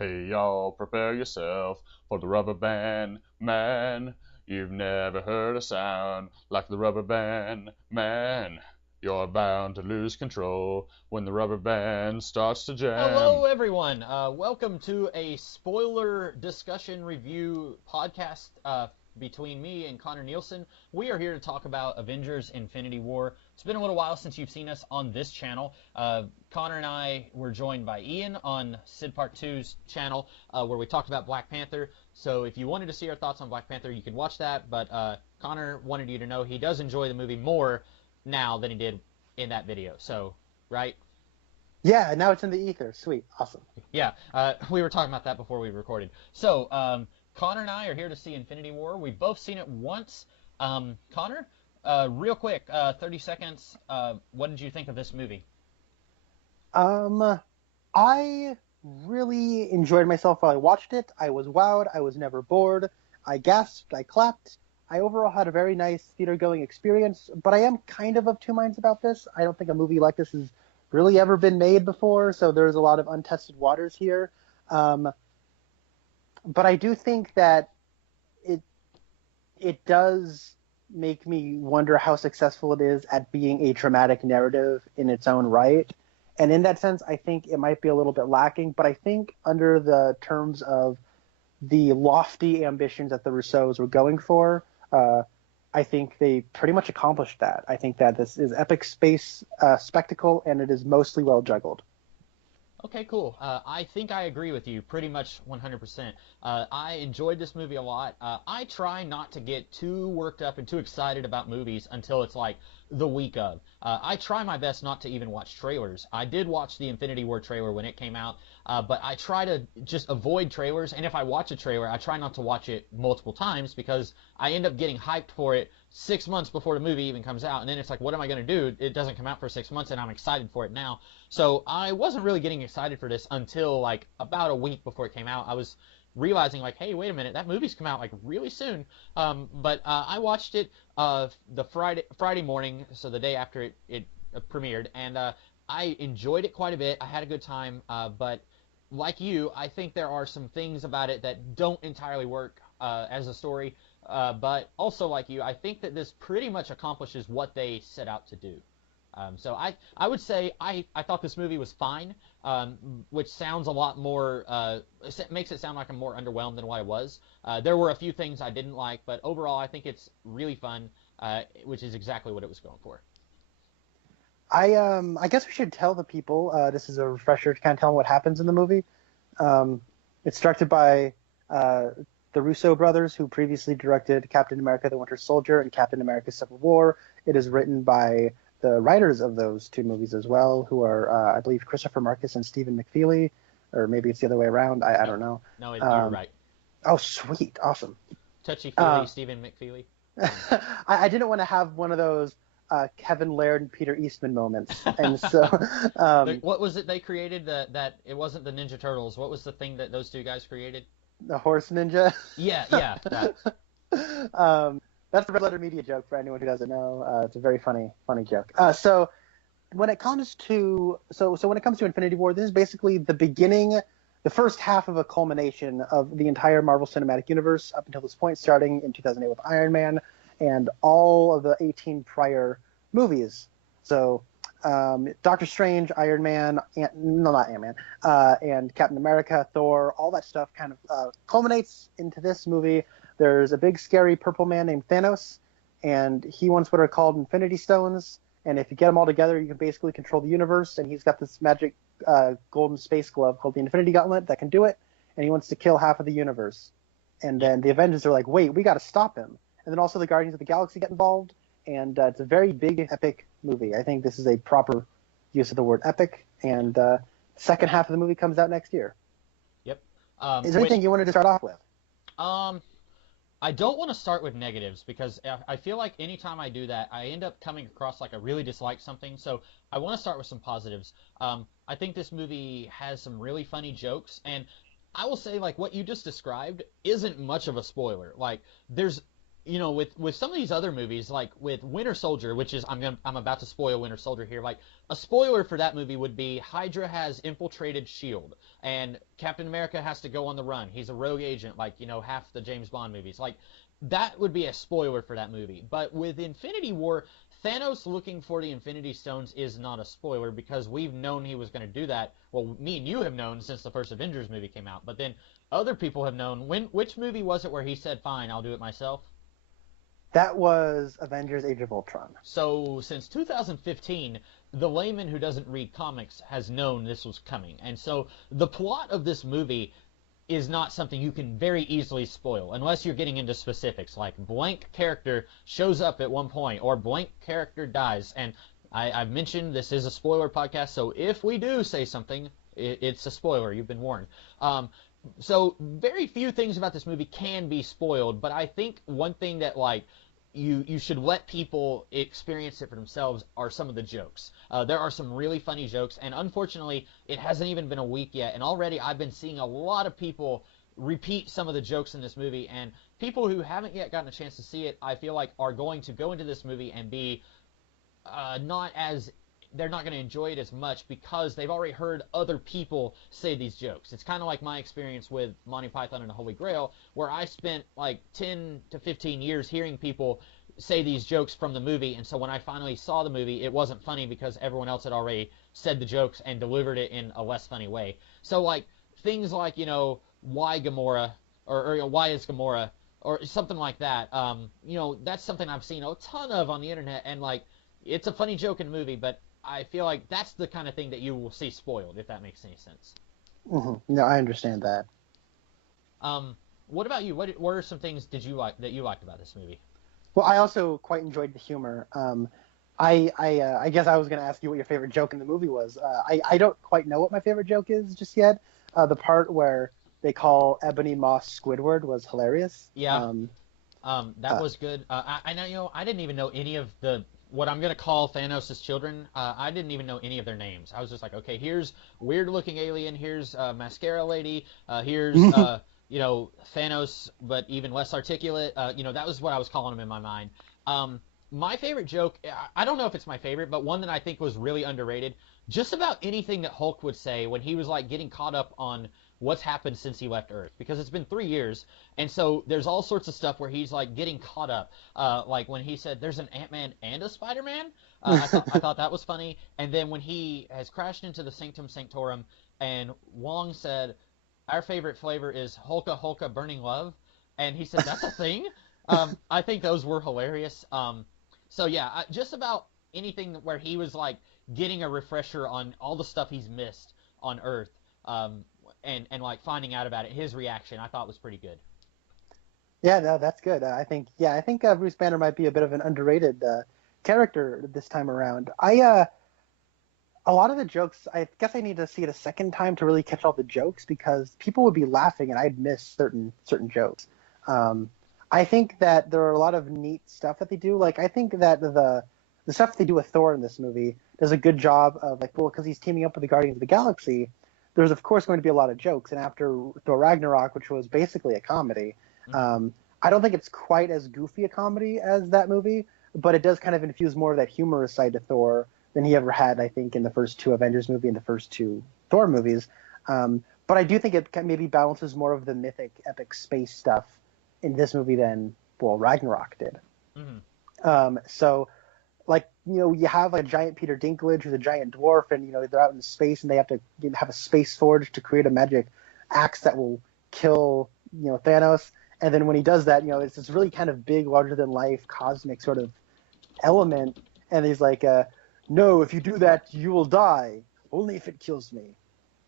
Hey y'all, prepare yourself for the rubber band man. You've never heard a sound like the rubber band man. You're bound to lose control when the rubber band starts to Hello, jam. everyone. Welcome to a spoiler discussion review podcast between me and Conner Nielsen. We are here to talk about Avengers Infinity War. It's been a little while since you've seen us on this channel. Connor and I were joined by Ian on Sid Part 2's channel where we talked about Black Panther. So if you wanted to see our thoughts on Black Panther, you can watch that. But Connor wanted you to know he does enjoy the movie more now than he did in that video. So, right? Yeah, now it's in the ether. Sweet. Awesome. Yeah, we were talking about that before we recorded. So, Connor and I are here to see Infinity War. We've both seen it once. Connor, real quick, 30 seconds. What did you think of this movie? I really enjoyed myself while I watched it. I was wowed. I was never bored. I gasped. I clapped. I overall had a very nice theater-going experience, but I am kind of two minds about this. I don't think a movie like this has really ever been made before, so there's a lot of untested waters here. But I do think that it does make me wonder how successful it is at being a dramatic narrative in its own right. And in that sense, I think it might be a little bit lacking, but I think under the terms of the lofty ambitions that the Russos were going for, I think they pretty much accomplished that. I think that this is epic space spectacle, and it is mostly well juggled. Okay, cool. I think I agree with you pretty much 100%. I enjoyed this movie a lot. I try not to get too worked up and too excited about movies until it's like the week of. I try my best not to even watch trailers. I did watch the Infinity War trailer when it came out, but I try to just avoid trailers. And if I watch a trailer, I try not to watch it multiple times because I end up getting hyped for it 6 months before the movie even comes out. And then it's like, what am I going to do? It doesn't come out for 6 months, and I'm excited for it now. So I wasn't really getting excited for this until like about a week before it came out. I was realizing like, hey, wait a minute, that movie's come out like really soon. But I watched it the Friday morning, so the day after it premiered, and I enjoyed it quite a bit. I had a good time, but like you, I think there are some things about it that don't entirely work as a story. But also like you, I think that this pretty much accomplishes what they set out to do. So I would say I thought this movie was fine, which sounds a lot more, makes it sound like I'm more underwhelmed than what I was. There were a few things I didn't like, but overall I think it's really fun, which is exactly what it was going for. I guess we should tell the people, this is a refresher to kind of tell them what happens in the movie. It's directed by the Russo brothers, who previously directed Captain America: The Winter Soldier and Captain America: Civil War. It is written by the writers of those two movies as well, who are, I believe, Christopher Marcus and Stephen McFeely, or maybe it's the other way around. I don't know. No, you're right. Oh, sweet. Awesome. Touchy-feely Stephen McFeely. I didn't want to have one of those Kevin Laird and Peter Eastman moments. And so... what was it they created? That it wasn't the Ninja Turtles. What was the thing that those two guys created? The Horse Ninja? Yeah, that. That's the Red Letter Media joke for anyone who doesn't know. It's a very funny joke. So when it comes to Infinity War, this is basically the beginning, the first half of a culmination of the entire Marvel Cinematic Universe up until this point, starting in 2008 with Iron Man and all of the 18 prior movies. So Doctor Strange, Iron Man, and Captain America, Thor, all that stuff kind of culminates into this movie. There's a big scary purple man named Thanos, and he wants what are called Infinity Stones. And if you get them all together, you can basically control the universe. And he's got this magic golden space glove called the Infinity Gauntlet that can do it. And he wants to kill half of the universe. And then the Avengers are like, wait, we got to stop him. And then also the Guardians of the Galaxy get involved. And it's a very big, epic movie. I think this is a proper use of the word epic. And the second half of the movie comes out next year. Yep. Is there anything you wanted to start off with? I don't want to start with negatives because I feel like anytime I do that, I end up coming across like I really dislike something. So I want to start with some positives. I think this movie has some really funny jokes, and I will say like what you just described isn't much of a spoiler. Like there's with some of these other movies, like with Winter Soldier, which is I'm about to spoil Winter Soldier here. Like a spoiler for that movie would be Hydra has infiltrated Shield, and Captain America has to go on the run. He's a rogue agent, like half the James Bond movies. Like that would be a spoiler for that movie. But with Infinity War, Thanos looking for the Infinity Stones is not a spoiler because we've known he was going to do that. Well, me and you have known since the first Avengers movie came out, but then other people have known. Which movie was it where he said, "Fine, I'll do it myself"? That was Avengers: Age of Ultron. So since 2015, the layman who doesn't read comics has known this was coming. And so the plot of this movie is not something you can very easily spoil unless you're getting into specifics like blank character shows up at one point or blank character dies. And I've mentioned this is a spoiler podcast, so if we do say something, it's a spoiler. You've been warned. So very few things about this movie can be spoiled, but I think one thing that like you should let people experience it for themselves are some of the jokes. There are some really funny jokes, and unfortunately, it hasn't even been a week yet, and already I've been seeing a lot of people repeat some of the jokes in this movie, and people who haven't yet gotten a chance to see it, I feel like are going to go into this movie and be they're not going to enjoy it as much because they've already heard other people say these jokes. It's kind of like my experience with Monty Python and the Holy Grail, where I spent like 10 to 15 years hearing people say these jokes from the movie, and so when I finally saw the movie, it wasn't funny because everyone else had already said the jokes and delivered it in a less funny way. So like things like, why Gamora, or why is Gamora, or something like that, that's something I've seen a ton of on the internet, and like it's a funny joke in the movie, but I feel like that's the kind of thing that you will see spoiled, if that makes any sense. Mm-hmm. No, I understand that. What about you? What are some things that you liked about this movie? Well, I also quite enjoyed the humor. I guess I was going to ask you what your favorite joke in the movie was. I don't quite know what my favorite joke is just yet. The part where they call Ebony Moss Squidward was hilarious. Yeah. That was good. I know. I didn't even know any of what I'm going to call Thanos' children. I didn't even know any of their names. I was just like, okay, here's weird-looking alien, here's Mascara Lady, here's, Thanos, but even less articulate. That was what I was calling him in my mind. My favorite joke, I don't know if it's my favorite, but one that I think was really underrated, just about anything that Hulk would say when he was, like, getting caught up on what's happened since he left Earth, because it's been 3 years, and so there's all sorts of stuff where he's like getting caught up, like when he said there's an Ant-Man and a Spider-Man. I thought that was funny. And then when he has crashed into the Sanctum Sanctorum and Wong said our favorite flavor is Holka Holka Burning Love, and he said that's a thing. I think those were hilarious. So yeah, just about anything where he was like getting a refresher on all the stuff he's missed on Earth, and like finding out about it, his reaction I thought was pretty good. Yeah, no, that's good. I think Bruce Banner might be a bit of an underrated character this time around. A lot of the jokes, I guess I need to see it a second time to really catch all the jokes because people would be laughing and I'd miss certain jokes. I think that there are a lot of neat stuff that they do. Like I think that the stuff they do with Thor in this movie does a good job of like, well, because he's teaming up with the Guardians of the Galaxy, there's of course going to be a lot of jokes. And after Thor Ragnarok, which was basically a comedy, I don't think it's quite as goofy a comedy as that movie, but it does kind of infuse more of that humorous side to Thor than he ever had, I think, in the first two Avengers movie and the first two Thor movies. But I do think it maybe balances more of the mythic, epic space stuff in this movie than, well, Ragnarok did. Mm-hmm. So, like, you have a giant Peter Dinklage who's a giant dwarf, and, they're out in space, and they have to have a space forge to create a magic axe that will kill, Thanos. And then when he does that, it's this really kind of big, larger-than-life, cosmic sort of element. And he's like, no, if you do that, you will die. Only if it kills me.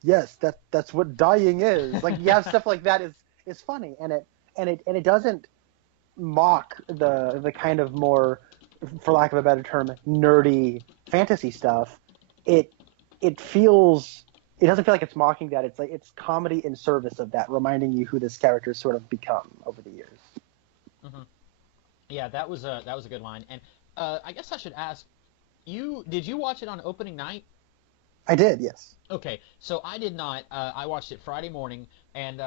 Yes, that's what dying is. Like, you have stuff like that is funny. And it doesn't mock the kind of more, for lack of a better term, nerdy fantasy stuff. It doesn't feel like it's mocking that. It's like it's comedy in service of that, reminding you who this character sort of become over the years. Mm-hmm. Yeah, that was a good line. And I guess I should ask, did you watch it on opening night? I did, yes. Okay, so I did not. I watched it Friday morning, and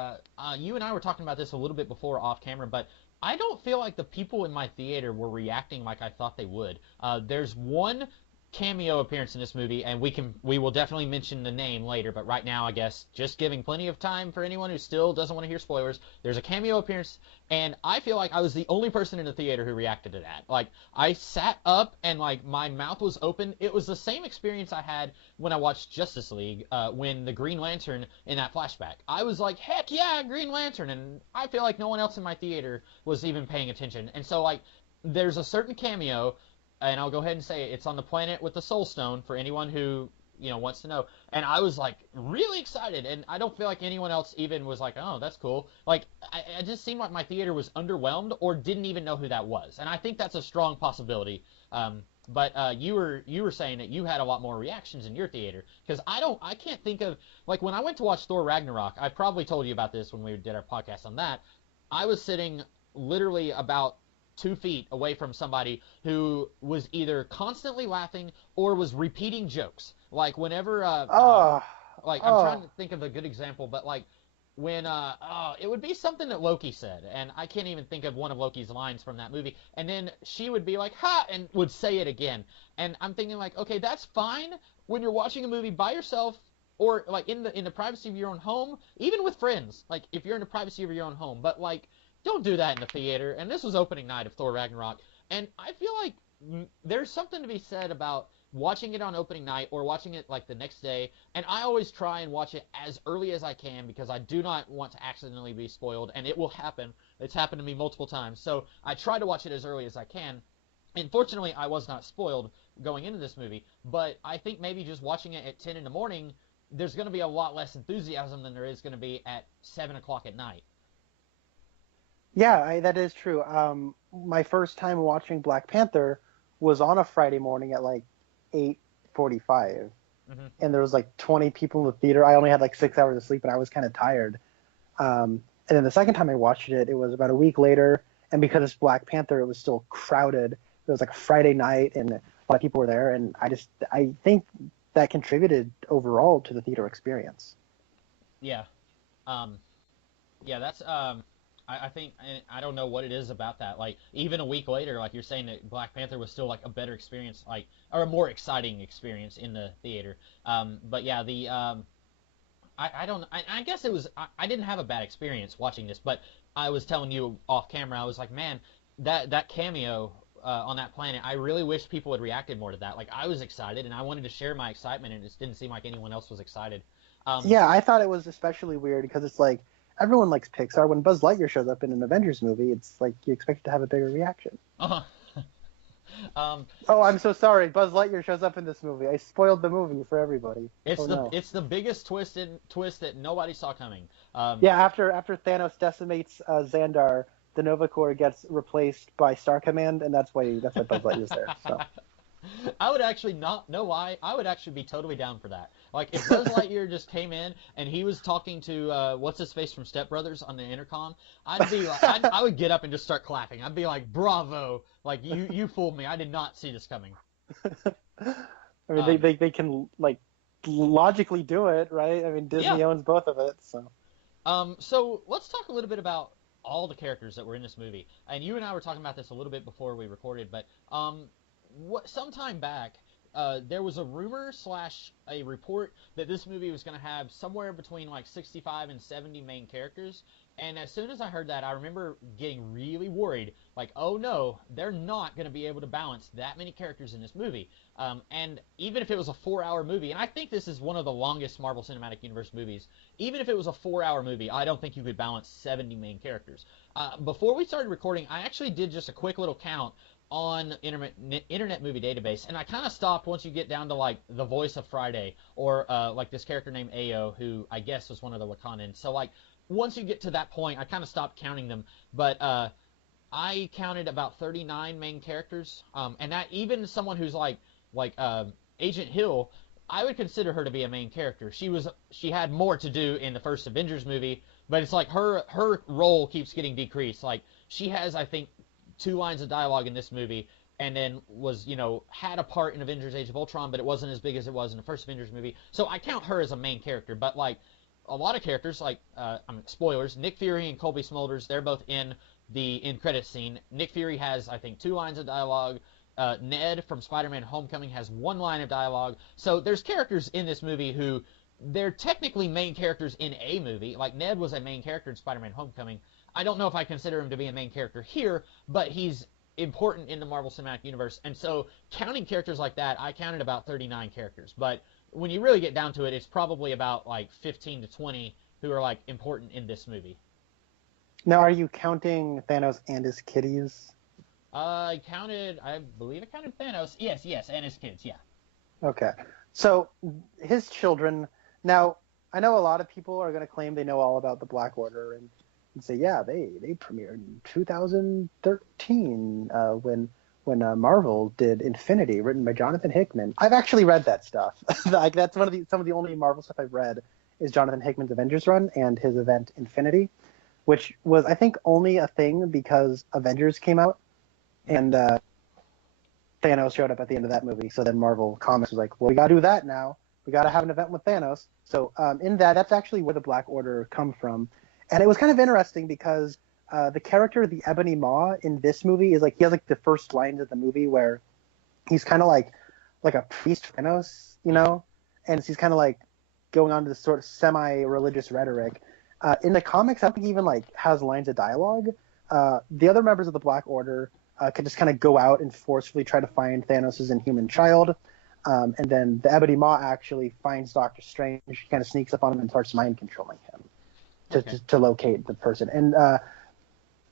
you and I were talking about this a little bit before off camera, but I don't feel like the people in my theater were reacting like I thought they would. There's one cameo appearance in this movie, and we will definitely mention the name later. But right now, I guess just giving plenty of time for anyone who still doesn't want to hear spoilers. There's a cameo appearance, and I feel like I was the only person in the theater who reacted to that. Like I sat up and like my mouth was open. It was the same experience I had when I watched Justice League, when the Green Lantern in that flashback. I was like, heck yeah, Green Lantern, and I feel like no one else in my theater was even paying attention. And so like there's a certain cameo, and I'll go ahead and say it. It's on the planet with the Soul Stone for anyone who wants to know. And I was like really excited, and I don't feel like anyone else even was like, oh, that's cool. Like I just seemed like my theater was underwhelmed or didn't even know who that was, and I think that's a strong possibility. But you were saying that you had a lot more reactions in your theater, because I can't think of, like, when I went to watch Thor Ragnarok. I probably told you about this when we did our podcast on that. I was sitting literally about 2 feet away from somebody who was either constantly laughing or was repeating jokes. Like whenever, like I'm trying to think of a good example, but like when, it would be something that Loki said, and I can't even think of one of Loki's lines from that movie. And then she would be like, "Ha!" and would say it again. And I'm thinking like, okay, that's fine when you're watching a movie by yourself, or like in the privacy of your own home, even with friends. Like if you're in the privacy of your own home, but like, don't do that in the theater. And this was opening night of Thor Ragnarok, and I feel like there's something to be said about watching it on opening night or watching it like the next day. And I always try and watch it as early as I can, because I do not want to accidentally be spoiled, and it will happen. It's happened to me multiple times. So I try to watch it as early as I can. And fortunately, I was not spoiled going into this movie, but I think maybe just watching it at 10 in the morning, there's going to be a lot less enthusiasm than there is going to be at 7 o'clock at night. Yeah, that is true. My first time watching Black Panther was on a Friday morning at like 8:45, and there was like 20 people in the theater. I only had like 6 hours of sleep, and I was kind of tired. And then the second time I watched it, it was about a week later, and because it's Black Panther, it was still crowded. It was like a Friday night, and a lot of people were there, and I think that contributed overall to the theater experience. Yeah. Yeah, that's I think, I don't know what it is about that. Like even a week later, like you're saying that Black Panther was still like a better experience, like, or a more exciting experience in the theater. But yeah, I don't, I guess it was, I didn't have a bad experience watching this, but I was telling you off camera, I was like, man, that cameo on that planet, I really wish people had reacted more to that. Like I was excited and I wanted to share my excitement, and it just didn't seem like anyone else was excited. Yeah, I thought it was especially weird because it's like, everyone likes Pixar. When Buzz Lightyear shows up in an Avengers movie, it's like you expect to have a bigger reaction. Uh-huh. Oh, I'm so sorry. Buzz Lightyear shows up in this movie. I spoiled the movie for everybody. It's the biggest twist that nobody saw coming. Yeah, after Thanos decimates Xandar, the Nova Corps gets replaced by Star Command, and that's why Buzz Lightyear's there. So. I would actually not know why. I would actually be totally down for that. Like if Buzz Lightyear just came in and he was talking to what's his face from Step Brothers on the intercom, I'd be like, I would get up and just start clapping. I'd be like, bravo! Like you fooled me. I did not see this coming. I mean, they can like logically do it, right? I mean, Disney owns both of it, so. So let's talk a little bit about all the characters that were in this movie. And you and I were talking about this a little bit before we recorded, but sometime back, there was a rumor / a report that this movie was going to have somewhere between like 65 and 70 main characters. And as soon as I heard that, I remember getting really worried. Like, oh no, they're not going to be able to balance that many characters in this movie. And even if it was a 4-hour movie, and I think this is one of the longest Marvel Cinematic Universe movies, even if it was a 4-hour movie, I don't think you could balance 70 main characters. Before we started recording, I actually did just a quick little count on Internet Movie Database, and I kind of stopped once you get down to like the voice of Friday, or like this character named Ayo, who I guess was one of the Wakandans. So like once you get to that point, I kind of stopped counting them, but I counted about 39 main characters, and that even someone who's like Agent Hill, I would consider her to be a main character. She had more to do in the first Avengers movie, but it's like her role keeps getting decreased. Like she has, I think, 2 lines of dialogue in this movie, and then was, had a part in Avengers Age of Ultron, but it wasn't as big as it was in the first Avengers movie. So I count her as a main character, but like a lot of characters, like, spoilers, Nick Fury and Colby Smulders, they're both in the end credits scene. Nick Fury has, I think, 2 lines of dialogue. Ned from Spider-Man Homecoming has 1 line of dialogue. So there's characters in this movie who they're technically main characters in a movie. Like Ned was a main character in Spider-Man Homecoming. I don't know if I consider him to be a main character here, but he's important in the Marvel Cinematic Universe. And so counting characters like that, I counted about 39 characters. But when you really get down to it, it's probably about like 15 to 20 who are like important in this movie. Now, are you counting Thanos and his kitties? I believe I counted Thanos. Yes, and his kids, yeah. Okay. So his children. Now, I know a lot of people are going to claim they know all about the Black Order and say, yeah, they premiered in 2013 when Marvel did Infinity, written by Jonathan Hickman. I've actually read that stuff. Like that's some of the only Marvel stuff I've read is Jonathan Hickman's Avengers run and his event Infinity, which was I think only a thing because Avengers came out and Thanos showed up at the end of that movie. So then Marvel Comics was like, well, we got to do that now. We got to have an event with Thanos. So in that's actually where the Black Order come from. And it was kind of interesting because the character, the Ebony Maw in this movie is like, he has like the first lines of the movie where he's kind of like a priest Thanos, you know? And he's kind of like going on to this sort of semi-religious rhetoric. In the comics, I don't think he even like has lines of dialogue. The other members of the Black Order can just kind of go out and forcefully try to find Thanos' inhuman child. And then the Ebony Maw actually finds Doctor Strange. She kind of sneaks up on him and starts mind controlling him to locate the person. And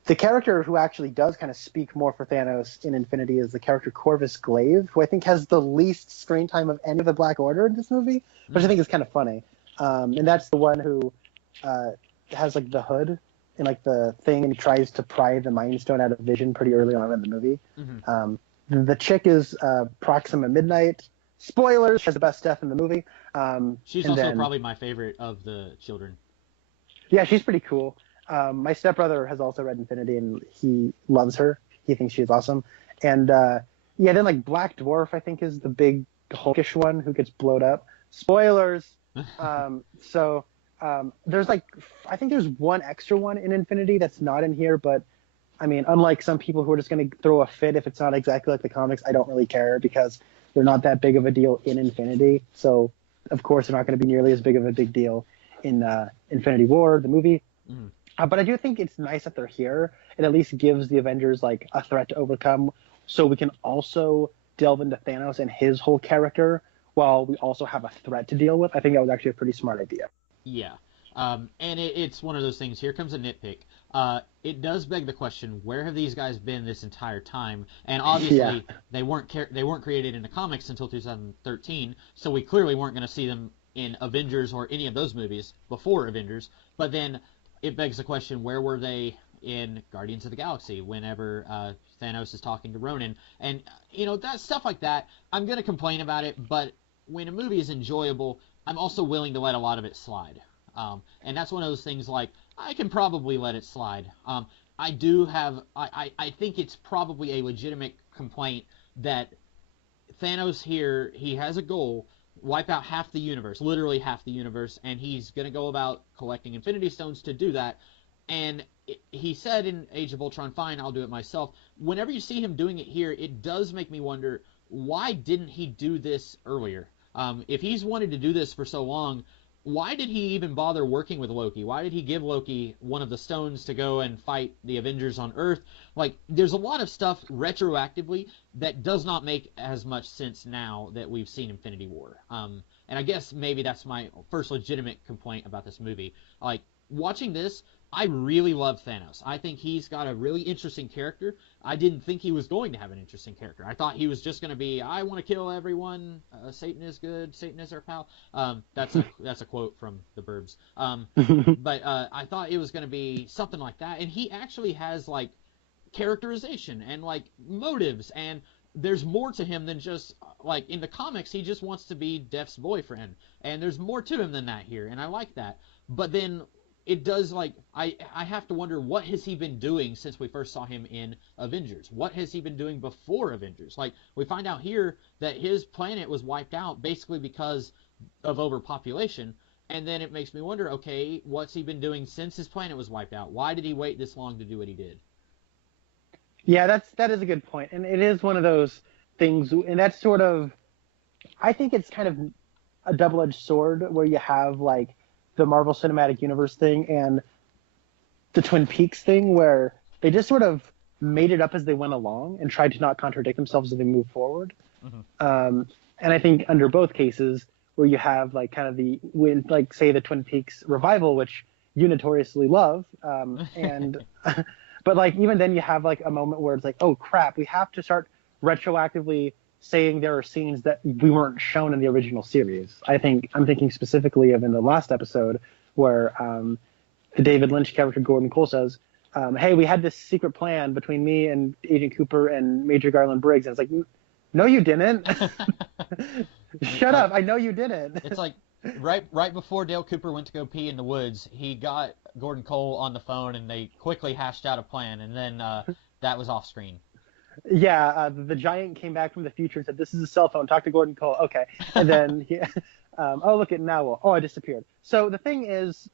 the character who actually does kind of speak more for Thanos in Infinity is the character Corvus Glaive, who I think has the least screen time of any of the Black Order in this movie, which I think is kind of funny. And that's the one who has like the hood and like the thing, and he tries to pry the Mind Stone out of Vision pretty early on in the movie. Mm-hmm. The chick is Proxima Midnight. Spoilers, she has the best death in the movie. She's also probably my favorite of the children. Yeah, she's pretty cool. My stepbrother has also read Infinity, and he loves her. He thinks she's awesome. And then like Black Dwarf, I think, is the big hulkish one who gets blowed up. Spoilers. There's like, I think there's one extra one in Infinity that's not in here, but I mean, unlike some people who are just going to throw a fit if it's not exactly like the comics, I don't really care because they're not that big of a deal in Infinity. So, of course, they're not going to be nearly as big of a big deal in Infinity War, the movie. But I do think it's nice that they're here. It at least gives the Avengers like a threat to overcome, so we can also delve into Thanos and his whole character while we also have a threat to deal with. I think that was actually a pretty smart idea. Yeah. And it's one of those things. Here comes a nitpick. It does beg the question: where have these guys been this entire time? And obviously, they weren't created in the comics until 2013, so we clearly weren't going to see them in Avengers or any of those movies before Avengers. But then it begs the question: where were they in Guardians of the Galaxy whenever Thanos is talking to Ronan? And that stuff like that, I'm going to complain about it. But when a movie is enjoyable, I'm also willing to let a lot of it slide. And that's one of those things like, I can probably let it slide. I think it's probably a legitimate complaint that Thanos here, he has a goal, wipe out half the universe, literally half the universe, and he's going to go about collecting Infinity Stones to do that. And he said in Age of Ultron, fine, I'll do it myself. Whenever you see him doing it here, it does make me wonder, why didn't he do this earlier? If he's wanted to do this for so long, why did he even bother working with Loki? Why did he give Loki one of the stones to go and fight the Avengers on Earth? Like, there's a lot of stuff retroactively that does not make as much sense now that we've seen Infinity War. And I guess maybe that's my first legitimate complaint about this movie. Like, watching this, I really love Thanos. I think he's got a really interesting character. I didn't think he was going to have an interesting character. I thought he was just going to be, I want to kill everyone. Satan is good. Satan is our pal. That's a quote from the Burbs. But I thought it was going to be something like that. And he actually has like characterization and like motives, and there's more to him than just like in the comics. He just wants to be Def's boyfriend, and there's more to him than that here, and I like that. But then it does, like, I have to wonder, what has he been doing since we first saw him in Avengers? What has he been doing before Avengers? Like, we find out here that his planet was wiped out basically because of overpopulation, and then it makes me wonder, okay, what's he been doing since his planet was wiped out? Why did he wait this long to do what he did? Yeah, that is a good point, and it is one of those things, and that's sort of, I think it's kind of a double-edged sword where you have like the Marvel Cinematic Universe thing and the Twin Peaks thing, where they just sort of made it up as they went along and tried to not contradict themselves as they move forward. And I think under both cases, where you have like kind of like say the Twin Peaks revival, which you notoriously love, and but like even then you have like a moment where it's like, oh crap, we have to start retroactively saying there are scenes that we weren't shown in the original series. I'm thinking specifically of in the last episode where the David Lynch character Gordon Cole says, hey, we had this secret plan between me and Agent Cooper and Major Garland Briggs, and it's like, no, you didn't. Shut up! I know you didn't. It's like right before Dale Cooper went to go pee in the woods, he got Gordon Cole on the phone, and they quickly hashed out a plan, and then that was off screen. Yeah, the giant came back from the future and said, "This is a cell phone. Talk to Gordon Cole." Okay, and then oh look at now. Oh, I disappeared. So the thing is,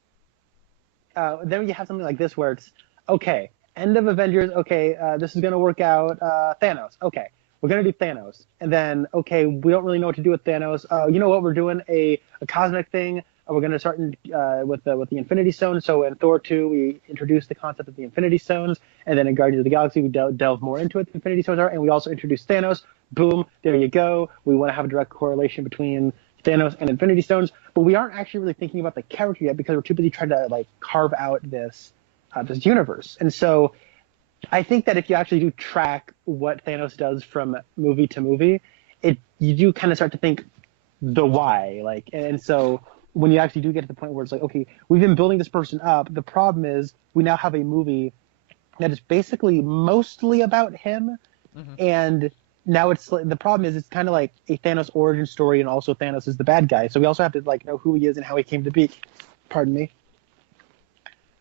then you have something like this where it's okay. End of Avengers. Okay, this is gonna work out. Thanos. Okay. We're going to do Thanos. And then, okay, we don't really know what to do with Thanos. You know what? We're doing a cosmic thing. We're going to start with the Infinity Stones. So in Thor 2, we introduced the concept of the Infinity Stones. And then in Guardians of the Galaxy, we delve more into what the Infinity Stones are. And we also introduced Thanos. Boom, there you go. We want to have a direct correlation between Thanos and Infinity Stones. But we aren't actually really thinking about the character yet because we're too busy trying to like carve out this universe. And so I think that if you actually do track what Thanos does from movie to movie, you do kind of start to think the why. Like, and so when you actually do get to the point where it's like, okay, we've been building this person up. The problem is we now have a movie that is basically mostly about him, and now it's the problem is it's kind of like a Thanos origin story, and also Thanos is the bad guy. So we also have to like know who he is and how he came to be. Pardon me.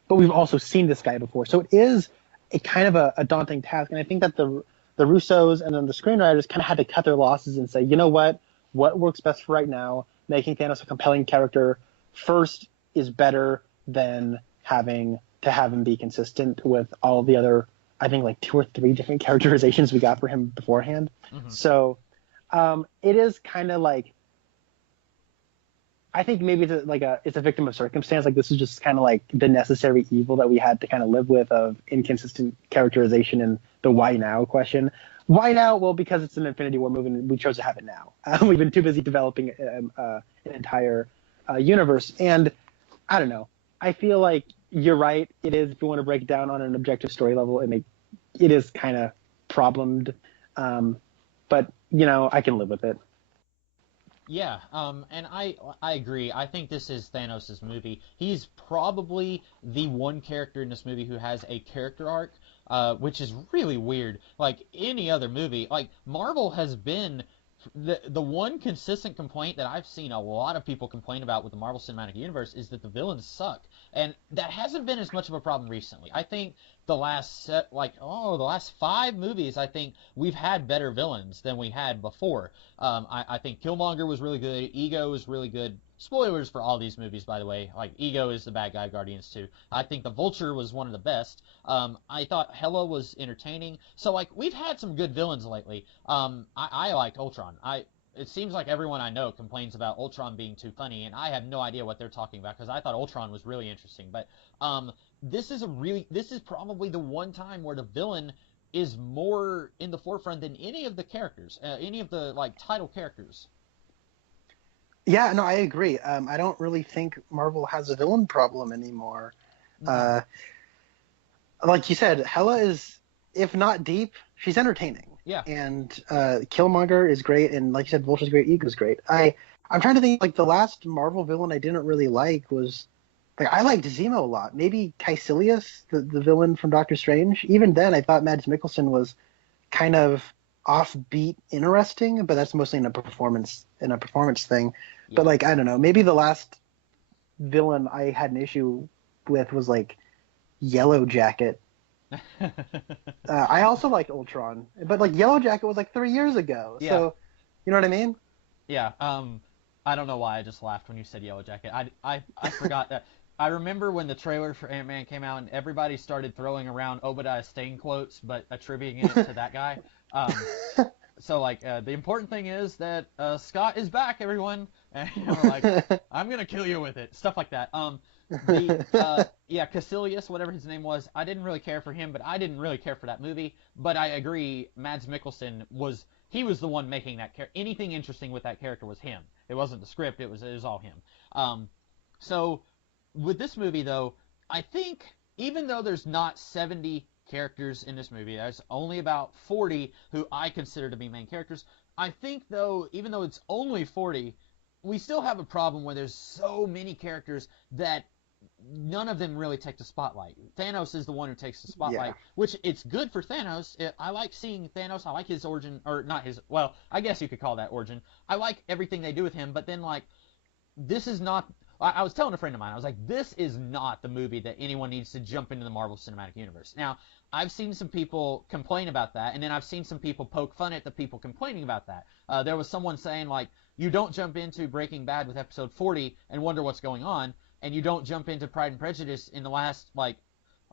But we've also seen this guy before, so it is a kind of a daunting task. And I think that the Russos and then the screenwriters kind of had to cut their losses and say, you know what works best for right now, making Thanos a compelling character first is better than having to have him be consistent with all the other, I think like 2 or 3 different characterizations we got for him beforehand. So it is kind of like, I think maybe it's a victim of circumstance. Like this is just kind of like the necessary evil that we had to kind of live with of inconsistent characterization and the why now question. Why now? Well, because it's an Infinity War movie and we chose to have it now. We've been too busy developing an entire universe. And I don't know. I feel like you're right. It is, if you want to break it down on an objective story level, it is kind of problemed. But, you know, I can live with it. Yeah, and I agree. I think this is Thanos' movie. He's probably the one character in this movie who has a character arc, which is really weird. Like any other movie, like Marvel has been the one consistent complaint that I've seen a lot of people complain about with the Marvel Cinematic Universe is that the villains suck, and that hasn't been as much of a problem recently. I think the last 5 movies, I think we've had better villains than we had before. I think Killmonger was really good. Ego was really good. Spoilers for all these movies, by the way. Like, Ego is the bad guy, Guardians 2. I think the Vulture was one of the best. I thought Hela was entertaining. So, like, we've had some good villains lately. I liked Ultron. It seems like everyone I know complains about Ultron being too funny, and I have no idea what they're talking about, because I thought Ultron was really interesting. But this is probably the one time where the villain is more in the forefront than any of the characters, any of the, like, title characters. Yeah, no, I agree. I don't really think Marvel has a villain problem anymore. Like you said, Hela is, if not deep, she's entertaining. Yeah. And Killmonger is great, and like you said, Vulture's great, Ego's great. I'm trying to think, like, the last Marvel villain I didn't really like was, like, I liked Zemo a lot. Maybe Caecilius, the villain from Doctor Strange. Even then, I thought Mads Mikkelsen was kind of offbeat interesting, but that's mostly in a performance thing. Yeah. But, like, I don't know, maybe the last villain I had an issue with was like Yellow Jacket. I also liked Ultron, but like Yellow Jacket was like 3 years ago. Yeah. So you know what I mean? Yeah. I don't know why I just laughed when you said Yellow Jacket. I forgot that. I remember when the trailer for Ant-Man came out and everybody started throwing around Obadiah Stane quotes, but attributing it to that guy. So like the important thing is that Scott is back, everyone, and like I'm gonna kill you with it, stuff like that. Caecilius, whatever his name was, I didn't really care for him, but I didn't really care for that movie. But I agree, Mads Mikkelsen was the one making that character. Anything interesting with that character was him. It wasn't the script; it was all him. So with this movie, though, I think even though there's not 70 characters in this movie, there's only about 40 who I consider to be main characters. I think, though, even though it's only 40, we still have a problem where there's so many characters that none of them really take the spotlight. Thanos is the one who takes the spotlight, which it's good for Thanos. I like seeing Thanos. I like his origin, or not his, well, I guess you could call that origin. I like everything they do with him, but then, like, this is not... I was telling a friend of mine, I was like, this is not the movie that anyone needs to jump into the Marvel Cinematic Universe. Now, I've seen some people complain about that, and then I've seen some people poke fun at the people complaining about that. There was someone saying, like, you don't jump into Breaking Bad with episode 40 and wonder what's going on, and you don't jump into Pride and Prejudice in the last, like,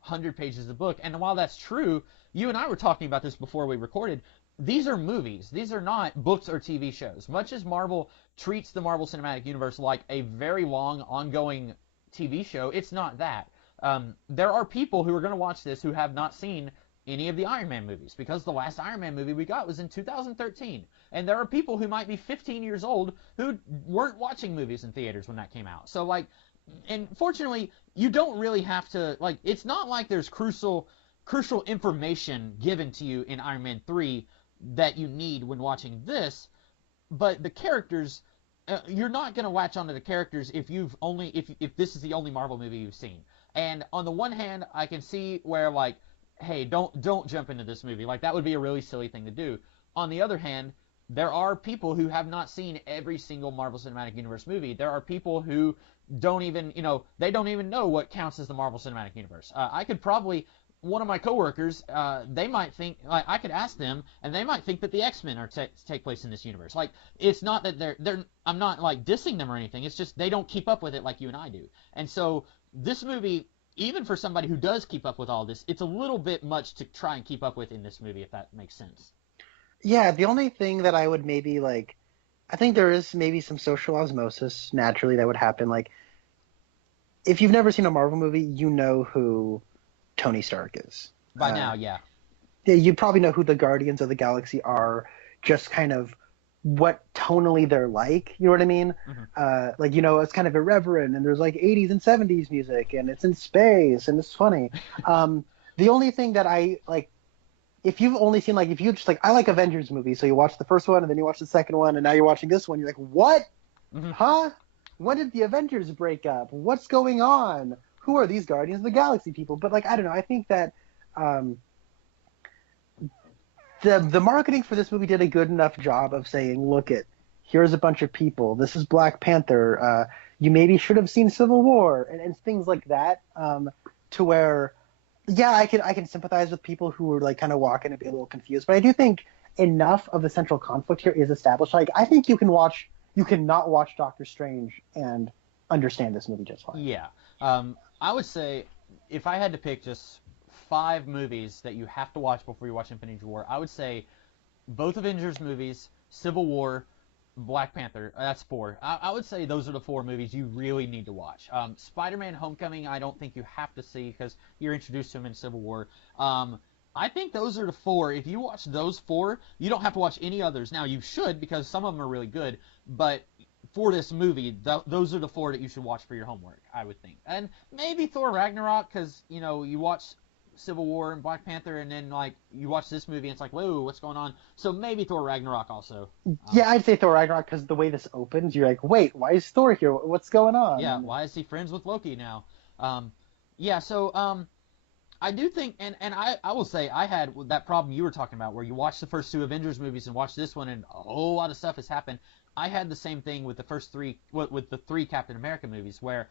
100 pages of the book. And while that's true, you and I were talking about this before we recorded, these are movies. These are not books or TV shows. Much as Marvel treats the Marvel Cinematic Universe like a very long, ongoing TV show, it's not that. There are people who are going to watch this who have not seen any of the Iron Man movies, because the last Iron Man movie we got was in 2013. And there are people who might be 15 years old who weren't watching movies in theaters when that came out. So, like, and fortunately, you don't really have to, like, it's not like there's crucial information given to you in Iron Man 3 that you need when watching this, but the characters, you're not going to latch onto the characters if this is the only Marvel movie you've seen. And on the one hand, I can see where, like, hey, don't jump into this movie. Like, that would be a really silly thing to do. On the other hand, there are people who have not seen every single Marvel Cinematic Universe movie. There are people who don't even, they don't even know what counts as the Marvel Cinematic Universe. I could probably... One of my coworkers, they might think, like, I could ask them, and they might think that the X-Men are take place in this universe. Like, it's not that they're I'm not, like, dissing them or anything. It's just they don't keep up with it like you and I do. And so this movie, even for somebody who does keep up with all this, it's a little bit much to try and keep up with in this movie, if that makes sense. Yeah, the only thing that I would maybe, like, I think there is maybe some social osmosis naturally that would happen. Like, if you've never seen a Marvel movie, you know who Tony Stark is. By now, yeah. You probably know who the Guardians of the Galaxy are, just kind of what tonally they're like, you know what I mean? Mm-hmm. Like, it's kind of irreverent, and there's like 80s and 70s music, and it's in space, and it's funny. The only thing that I, like, if you've only seen, like, if you just, like, I like Avengers movies, so you watch the first one, and then you watch the second one, and now you're watching this one, you're like, what? Mm-hmm. Huh? When did the Avengers break up? What's going on? Who are these Guardians of the Galaxy people? But, like, I don't know. I think that the marketing for this movie did a good enough job of saying, look, here's a bunch of people. This is Black Panther. You maybe should have seen Civil War and things like that, to where, yeah, I can sympathize with people who are, like, kind of walking and be a little confused. But I do think enough of the central conflict here is established. Like, I think you can not watch Doctor Strange and understand this movie just fine. Yeah. I would say, if I had to pick just 5 movies that you have to watch before you watch Infinity War, I would say both Avengers movies, Civil War, Black Panther. That's 4. I would say those are the 4 movies you really need to watch. Spider-Man Homecoming, I don't think you have to see because you're introduced to him in Civil War. I think those are the 4. If you watch those 4, you don't have to watch any others. Now, you should, because some of them are really good, but for this movie, those are the 4 that you should watch for your homework, I would think. And maybe Thor Ragnarok, because, you watch Civil War and Black Panther, and then, like, you watch this movie, and it's like, whoa, what's going on? So maybe Thor Ragnarok also. Yeah, I'd say Thor Ragnarok, because the way this opens, you're like, wait, why is Thor here? What's going on? Yeah, why is he friends with Loki now? I do think, and I will say, I had that problem you were talking about, where you watch the first 2 Avengers movies and watch this one, and a whole lot of stuff has happened. I had the same thing with the first 3, with the 3 Captain America movies, where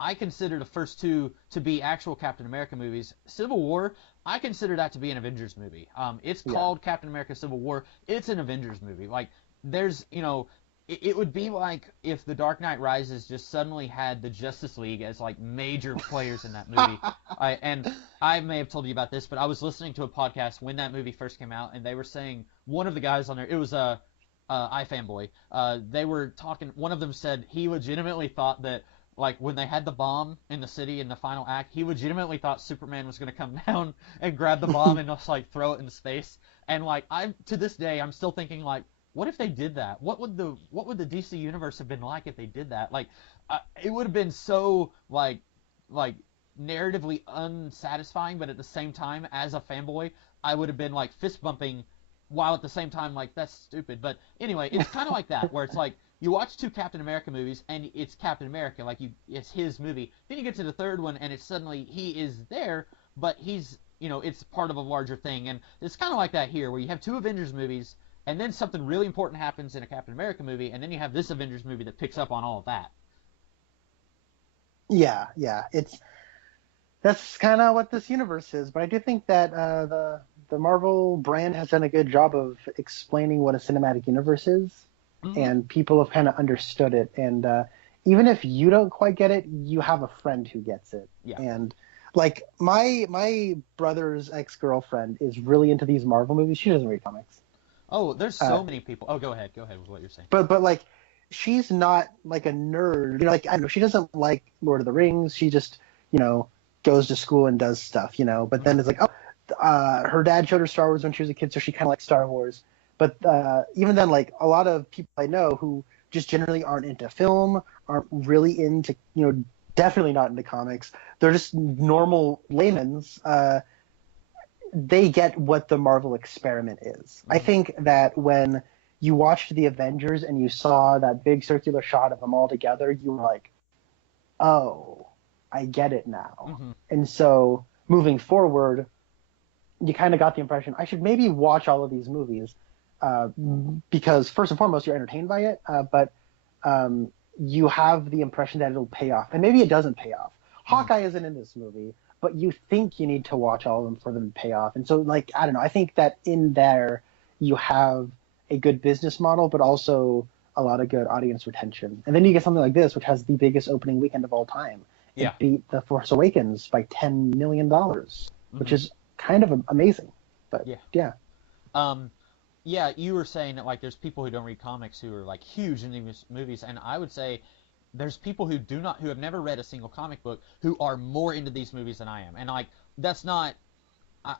I consider the first 2 to be actual Captain America movies. Civil War, I consider that to be an Avengers movie. It's called Captain America Civil War. It's an Avengers movie. Like, there's, it would be like if The Dark Knight Rises just suddenly had the Justice League as like major players in that movie. And I may have told you about this, but I was listening to a podcast when that movie first came out, and they were saying one of the guys on there, it was a iFanboy. They were talking. One of them said he legitimately thought that like when they had the bomb in the city in the final act, he legitimately thought Superman was going to come down and grab the bomb and just like throw it into space. And like I to this day, I'm still thinking like, what if they did that? What would the DC universe have been like if they did that? Like, it would have been so like narratively unsatisfying, but at the same time, as a fanboy, I would have been like fist bumping, while at the same time like that's stupid. But anyway, it's kind of like that where it's like you watch two Captain America movies and it's Captain America, like it's his movie. Then you get to the third one and it's suddenly he is there, but he's it's part of a larger thing, and it's kind of like that here where you have two Avengers movies. And then something really important happens in a Captain America movie, and then you have this Avengers movie that picks up on all of that. Yeah, that's kind of what this universe is. But I do think that the Marvel brand has done a good job of explaining what a cinematic universe is, and people have kind of understood it. And even if you don't quite get it, you have a friend who gets it. Yeah. And like my brother's ex-girlfriend is really into these Marvel movies. She doesn't read comics. Oh, there's so many people. Oh, go ahead with what you're saying. But like, she's not like a nerd. Like I don't know, she doesn't like Lord of the Rings. She just goes to school and does stuff. But then it's like, her dad showed her Star Wars when she was a kid, so she kind of likes Star Wars. But even then, like a lot of people I know who just generally aren't into film, aren't really into definitely not into comics. They're just normal laymen's. They get what the Marvel experiment is. I think that when you watched the Avengers and you saw that big circular shot of them all together, you were like, oh, I get it now. And so moving forward, you kind of got the impression I should maybe watch all of these movies because first and foremost, you're entertained by it, but you have the impression that it'll pay off. And maybe it doesn't pay off. Hawkeye isn't in this movie, but you think you need to watch all of them for them to pay off. And so, like, I don't know, I think that in there you have a good business model, but also a lot of good audience retention. And then you get something like this, which has the biggest opening weekend of all time. Yeah. It beat The Force Awakens by $10 million, which is kind of amazing. But, yeah. Yeah, you were saying that, like, there's people who don't read comics who are, like, huge in these movies, and I would say there's people who have never read a single comic book who are more into these movies than I am. And like that's not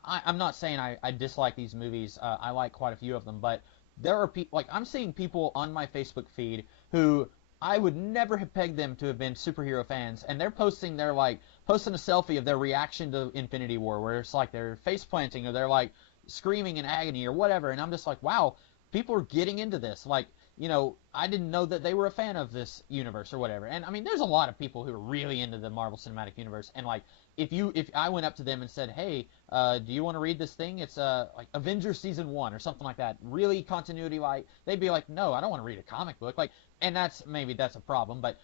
I'm not saying I dislike these movies. I like quite a few of them, but there are people like I'm seeing people on my Facebook feed who I would never have pegged them to have been superhero fans, and they're posting a selfie of their reaction to Infinity War where it's like they're face planting or they're like screaming in agony or whatever, and I'm just like, wow, people are getting into this. Like, I didn't know that they were a fan of this universe or whatever. And I mean, there's a lot of people who are really into the Marvel Cinematic Universe. And like, if I went up to them and said, hey, do you want to read this thing? It's like Avengers Season 1 or something like that. Really continuity like, they'd be like, no, I don't want to read a comic book. Like, and that's a problem. But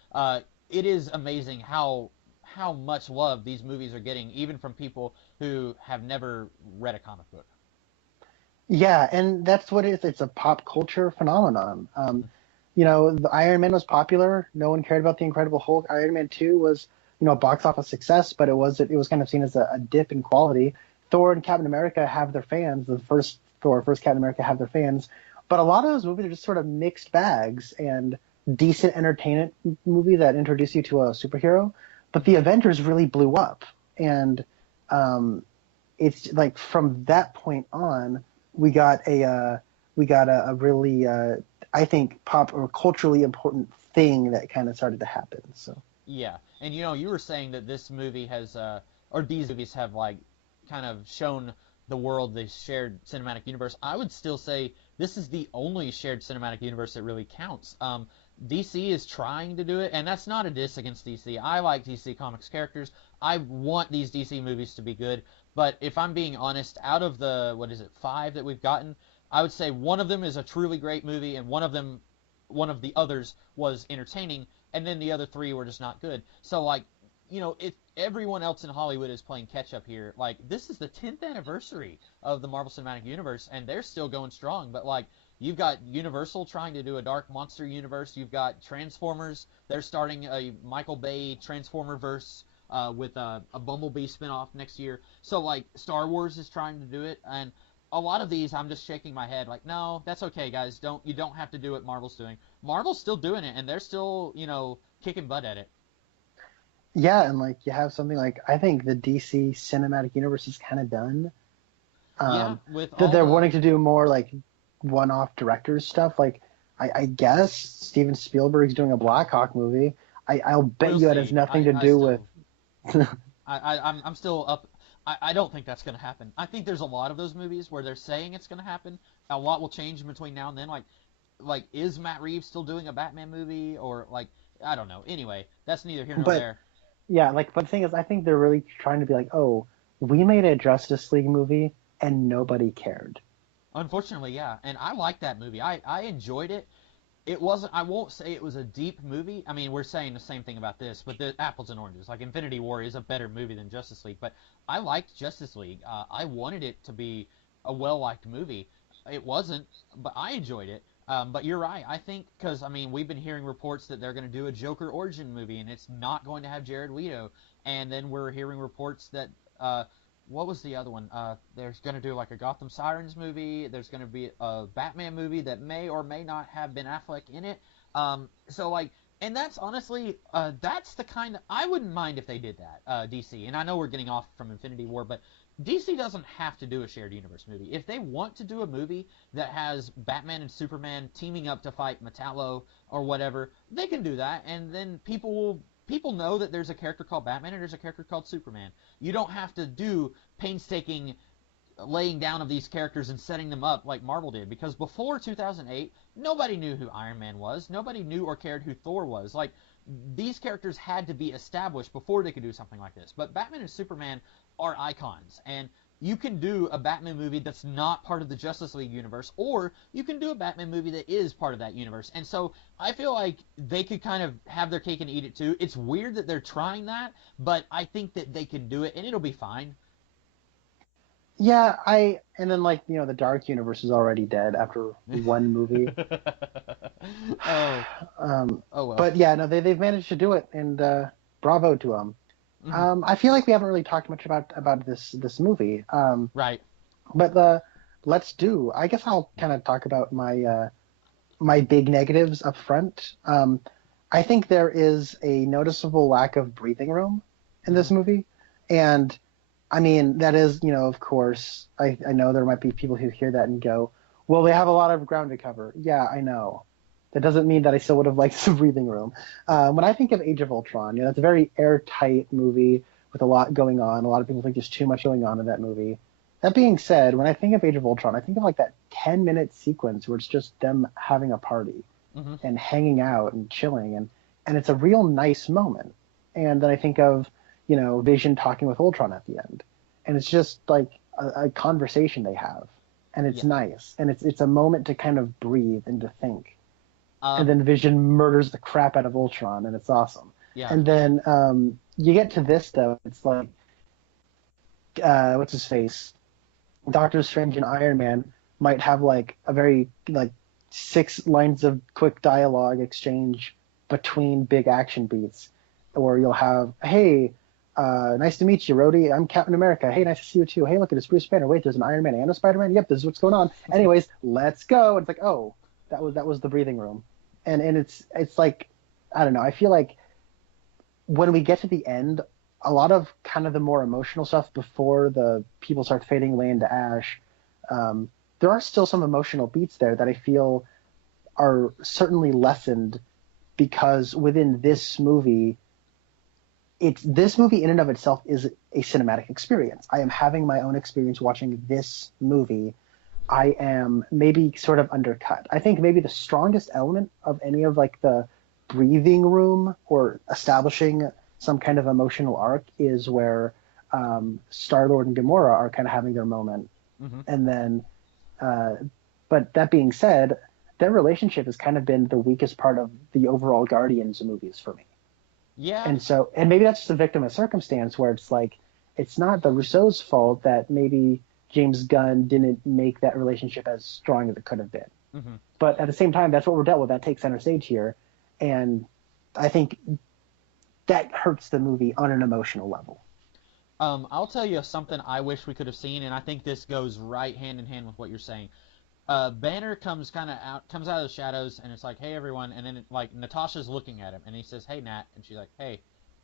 it is amazing how much love these movies are getting, even from people who have never read a comic book. Yeah, and that's what it is. It's a pop culture phenomenon. The Iron Man was popular. No one cared about the Incredible Hulk. Iron Man 2 was, a box office success, but it was kind of seen as a dip in quality. Thor and Captain America have their fans. The first Thor, first Captain America have their fans. But a lot of those movies are just sort of mixed bags and decent entertainment movie that introduce you to a superhero. But the Avengers really blew up. And it's like from that point on, we got a really I think pop or culturally important thing that kind of started to happen. So yeah, and you were saying that this movie has or these movies have like kind of shown the world the shared cinematic universe. I would still say this is the only shared cinematic universe that really counts. DC is trying to do it, and that's not a diss against DC. I like DC Comics characters. I want these DC movies to be good. But if I'm being honest, out of the 5 that we've gotten, I would say one of them is a truly great movie, and one of the others was entertaining, and then the other 3 were just not good. So like, everyone else in Hollywood is playing catch up here. Like, this is the 10th anniversary of the Marvel Cinematic Universe, and they're still going strong. But like, You've got Universal trying to do a dark monster universe. You've got Transformers. They're starting a Michael Bay Transformer verse with a Bumblebee spinoff next year. So like Star Wars is trying to do it, and a lot of these I'm just shaking my head like, no, that's okay, guys. You don't have to do what Marvel's doing. Marvel's still doing it, and they're still kicking butt at it. Yeah, and like you have something like I think the DC cinematic universe is kind of done. Yeah, with That all they're wanting to do more like one-off directors stuff. Like I guess Steven Spielberg's doing a Black Hawk movie. I'll bet we'll you it see. has nothing to do with. I'm still up. I don't think that's going to happen. I think there's a lot of those movies where they're saying it's going to happen. A lot will change in between now and then. Like is Matt Reeves still doing a Batman movie, or like I don't know. Anyway, that's neither here nor there. Yeah, but the thing is, I think they're really trying to be like, oh, we made a Justice League movie and nobody cared. Unfortunately, yeah, and I liked that movie. I enjoyed it. It wasn't. I won't say it was a deep movie. I mean, we're saying the same thing about this, but the apples and oranges. Like Infinity War is a better movie than Justice League, but I liked Justice League. I wanted it to be a well-liked movie. It wasn't, but I enjoyed it. But you're right. I think because I mean we've been hearing reports that they're going to do a Joker origin movie, and it's not going to have Jared Leto. And then we're hearing reports that what was the other one? There's going to do like a Gotham Sirens movie. There's going to be a Batman movie that may or may not have Ben Affleck in it. So like, and that's honestly, that's the kind of, I wouldn't mind if they did that, DC. And I know we're getting off from Infinity War, but DC doesn't have to do a shared universe movie. If they want to do a movie that has Batman and Superman teaming up to fight Metallo or whatever, they can do that, and then people know that there's a character called Batman and there's a character called Superman. You don't have to do painstaking laying down of these characters and setting them up like Marvel did, because before 2008, nobody knew who Iron Man was. Nobody knew or cared who Thor was. Like, these characters had to be established before they could do something like this. But Batman and Superman are icons, and you can do a Batman movie that's not part of the Justice League universe, or you can do a Batman movie that is part of that universe. And so I feel like they could kind of have their cake and eat it too. It's weird that they're trying that, but I think that they can do it, and it'll be fine. Yeah, and then like the Dark Universe is already dead after one movie. Oh. Oh well. But yeah, no, they've managed to do it, and bravo to them. Mm-hmm. I feel like we haven't really talked much about this movie. Right. But I guess I'll kind of talk about my big negatives up front. I think there is a noticeable lack of breathing room in this movie, and I mean that is of course I know there might be people who hear that and go, well, they have a lot of ground to cover. Yeah, I know. That doesn't mean that I still would have liked some breathing room. When I think of Age of Ultron, that's a very airtight movie with a lot going on. A lot of people think there's too much going on in that movie. That being said, when I think of Age of Ultron, I think of like that 10-minute sequence where it's just them having a party and hanging out and chilling, and it's a real nice moment. And then I think of Vision talking with Ultron at the end, and it's just like a conversation they have, and it's nice, and it's a moment to kind of breathe and to think. And then Vision murders the crap out of Ultron, and it's awesome. Yeah. And then you get to this, though. It's like, what's his face? Doctor Strange and Iron Man might have like a very 6 lines of quick dialogue exchange between big action beats, or you'll have, hey, nice to meet you, Rhodey. I'm Captain America. Hey, nice to see you too. Hey, look, it's Bruce Banner. Wait, there's an Iron Man and a Spider-Man. Yep, this is what's going on. Anyways, let's go. It's like, oh, that was the breathing room. And it's like, I don't know, I feel like when we get to the end, a lot of kind of the more emotional stuff before the people start fading away into ash, there are still some emotional beats there that I feel are certainly lessened because within this movie in and of itself is a cinematic experience. I am having my own experience watching this movie. I am maybe sort of undercut. I think maybe the strongest element of any of like the breathing room or establishing some kind of emotional arc is where Star-Lord and Gamora are kind of having their moment. And then, but that being said, their relationship has kind of been the weakest part of the overall Guardians movies for me. Yeah. And maybe that's just a victim of circumstance where it's like, it's not the Russo's fault that maybe James Gunn didn't make that relationship as strong as it could have been. Mm-hmm. But at the same time, that's what we're dealt with. That takes center stage here, and I think that hurts the movie on an emotional level. I'll tell you something I wish we could have seen, and I think this goes right hand in hand with what you're saying. Banner comes out of the shadows, and it's like, "Hey, everyone," and then like Natasha's looking at him, and he says, "Hey, Nat," and she's like, "Hey,"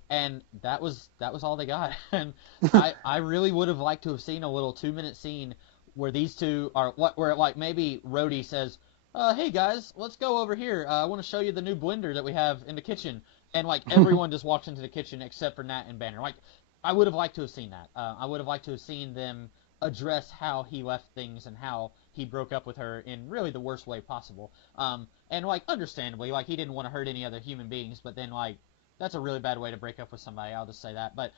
and that was all they got. And I really would have liked to have seen a little 2-minute scene where these two are where like maybe Rhodey says, "Hey guys, let's go over here. I want to show you the new blender that we have in the kitchen," and like everyone just walks into the kitchen except for Nat and Banner. Like I would have liked to have seen that. I would have liked to have seen them address how he left things and how he broke up with her in really the worst way possible. And like understandably, like he didn't want to hurt any other human beings, but then like that's a really bad way to break up with somebody. I'll just say that. But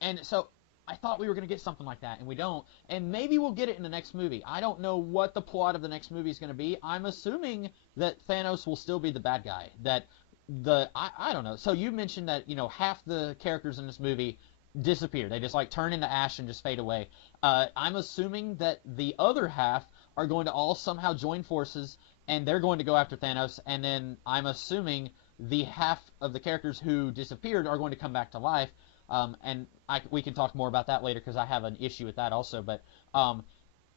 and so I thought we were going to get something like that, and we don't. And maybe we'll get it in the next movie. I don't know what the plot of the next movie is going to be. I'm assuming that Thanos will still be the bad guy. That I don't know. So you mentioned that half the characters in this movie disappear. They just like turn into ash and just fade away. I'm assuming that the other half are going to all somehow join forces, and they're going to go after Thanos. And then I'm assuming the half of the characters who disappeared are going to come back to life. And we can talk more about that later because I have an issue with that also. But I'm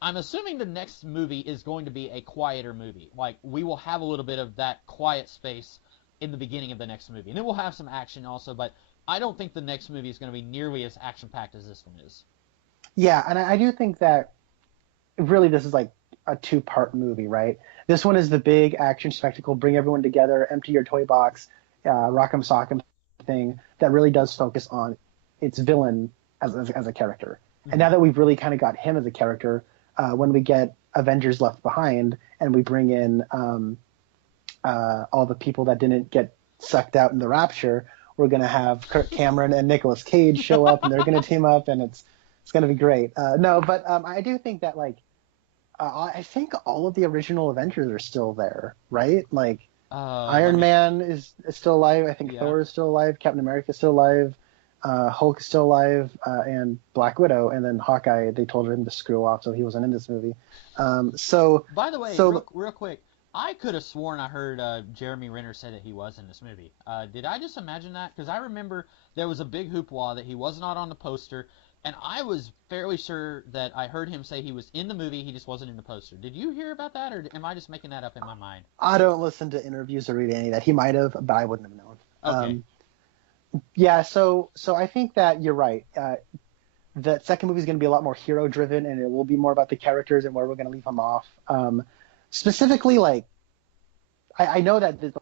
assuming the next movie is going to be a quieter movie. Like we will have a little bit of that quiet space in the beginning of the next movie, and then we'll have some action also. But I don't think the next movie is going to be nearly as action-packed as this one is. Yeah, and I do think that really this is like a 2-part movie, right? This one is the big action spectacle, bring everyone together, empty your toy box, rock'em sock'em thing that really does focus on its villain as a character. Mm-hmm. And now that we've really kind of got him as a character, when we get Avengers Left Behind and we bring in all the people that didn't get sucked out in the Rapture, we're going to have Kirk Cameron and Nicolas Cage show up, and they're going to team up, and it's going to be great. I do think that I think all of the original Avengers are still there, right? Like Iron Man is still alive. I think Thor is still alive. Captain America is still alive. Hulk is still alive, and Black Widow, and then Hawkeye. They told him to screw off, so he wasn't in this movie. By the way, real quick, I could have sworn I heard Jeremy Renner say that he was in this movie. Did I just imagine that? Because I remember there was a big hoopla that he was not on the poster, and I was fairly sure that I heard him say he was in the movie, he just wasn't in the poster. Did you hear about that, or am I just making that up in my mind? I don't listen to interviews or read any of that. He might have, but I wouldn't have known. Okay. So I think that you're right. The second movie is going to be a lot more hero-driven, and it will be more about the characters and where we're going to leave them off. Specifically, like, I know that the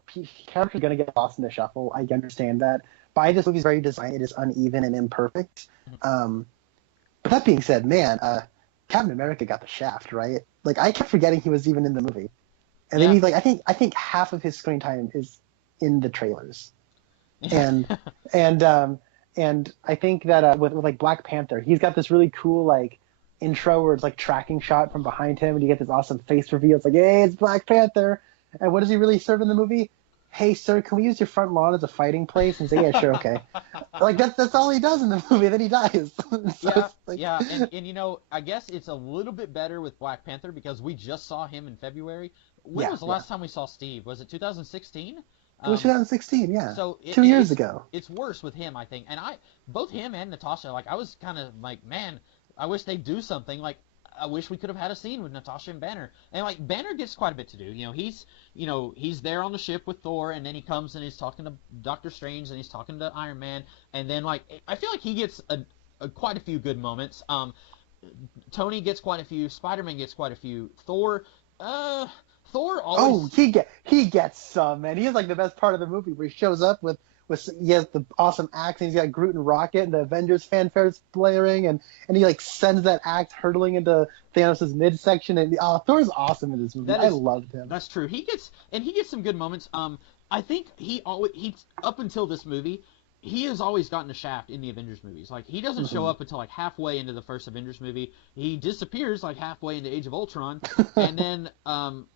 characters are going to get lost in the shuffle. I understand that. But this movie is very designed. It is uneven and imperfect. But that being said, man, Captain America got the shaft, right? Like, I kept forgetting he was even in the movie. And then he's like, I think half of his screen time is in the trailers. And I think that with like Black Panther, he's got this really cool like intro where it's like tracking shot from behind him, and you get this awesome face reveal. It's like, hey, it's Black Panther. And what does he really serve in the movie? Hey, sir, can we use your front lawn as a fighting place? And he's like, yeah, sure, okay. Like that's all he does in the movie. Then he dies. And I guess it's a little bit better with Black Panther because we just saw him in February. When was the last time we saw Steve? Was it 2016? It was 2016, yeah. So 2 years ago. It's worse with him, I think. And both him and Natasha, like I was kind of like, man, I wish they'd do something. Like I wish we could have had a scene with Natasha and Banner. And like Banner gets quite a bit to do. He's there on the ship with Thor, and then he comes and he's talking to Doctor Strange, and he's talking to Iron Man, and then like I feel like he gets quite a few good moments. Tony gets quite a few. Spider-Man gets quite a few. Thor always. Oh, he gets some, man. He is like the best part of the movie where he shows up with he has the awesome axe, and he's got Groot and Rocket, and the Avengers fanfare's blaring, and he like sends that axe hurtling into Thanos' midsection, and Thor's awesome in this movie. I loved him. That's true. He gets some good moments. I think he up until this movie, he has always gotten a shaft in the Avengers movies. Like he doesn't show up until like halfway into the first Avengers movie. He disappears like halfway into Age of Ultron, and then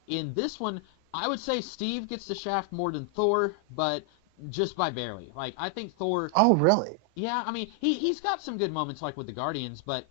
in this one, I would say Steve gets the shaft more than Thor, but just by barely. Like I think Thor. Oh really? Yeah, I mean he's got some good moments like with the Guardians, but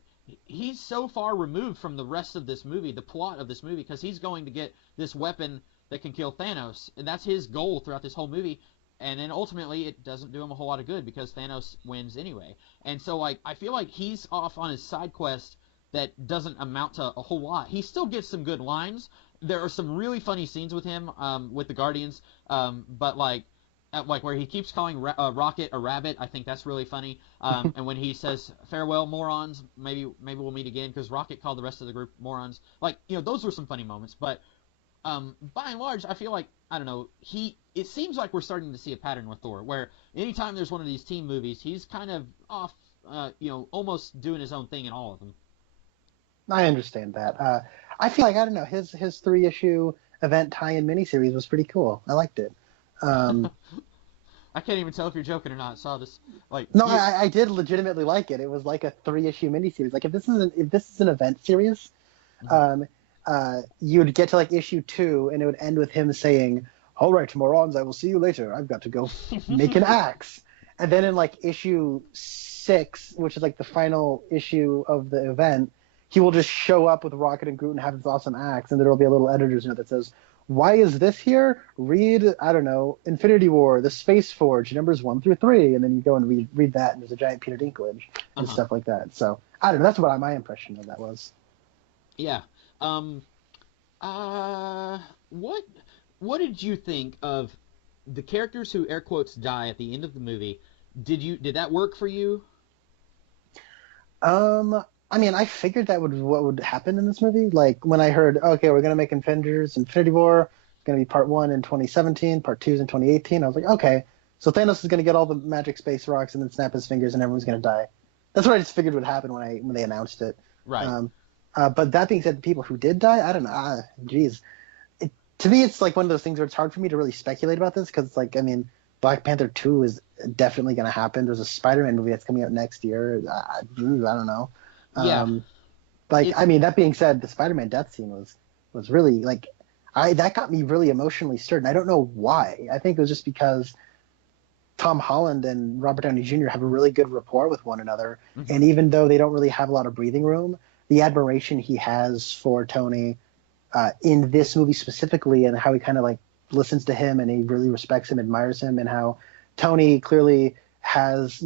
he's so far removed from the rest of this movie, the plot of this movie, because he's going to get this weapon that can kill Thanos, and that's his goal throughout this whole movie. And then ultimately, it doesn't do him a whole lot of good because Thanos wins anyway. And so, like, I feel like he's off on his side quest that doesn't amount to a whole lot. He still gets some good lines. There are some really funny scenes with him, with the Guardians, but like where he keeps calling Rocket a rabbit. I think that's really funny. And when he says farewell, morons, maybe we'll meet again, because Rocket called the rest of the group morons. Like, those were some funny moments. But by and large, I feel like, I don't know, it seems like we're starting to see a pattern with Thor, where anytime there's one of these team movies, he's kind of off, almost doing his own thing in all of them. I understand that. I feel like, I don't know, his 3-issue event tie-in miniseries was pretty cool. I liked it. I can't even tell if you're joking or not. I saw this, like... No, I did legitimately like it. It was like a 3-issue miniseries. Like, if this is an event series, you would get to, like, issue 2, and it would end with him saying, all right, morons, I will see you later. I've got to go make an axe. And then in, like, issue 6, which is, like, the final issue of the event, he will just show up with Rocket and Groot and have this awesome axe, and there will be a little editor's note that says, why is this here? Read, I don't know, Infinity War, The Space Forge, numbers 1 through 3, and then you go and read that, and there's a giant Peter Dinklage and stuff like that. So, I don't know, that's what my impression of that was. Yeah. What did you think of the characters who, air quotes, die at the end of the movie? Did that work for you? I mean, I figured what would happen in this movie. Like, when I heard, okay, we're going to make Avengers Infinity War, it's going to be part 1 in 2017, part 2 is in 2018, I was like, okay, so Thanos is going to get all the magic space rocks and then snap his fingers and everyone's going to die. That's what I just figured would happen when they announced it. Right. But that being said, the people who did die, I don't know. To me, it's like one of those things where it's hard for me to really speculate about this, because, like, I mean, Black Panther 2 is definitely going to happen. There's a Spider-Man movie that's coming out next year. I don't know. Yeah. I mean, that being said, the Spider-Man death scene was really, like, that got me really emotionally stirred. And I don't know why. I think it was just because Tom Holland and Robert Downey Jr. have a really good rapport with one another. Mm-hmm. And even though they don't really have a lot of breathing room, the admiration he has for Tony in this movie specifically, and how he kind of, like, listens to him and he really respects him, admires him, and how Tony clearly has,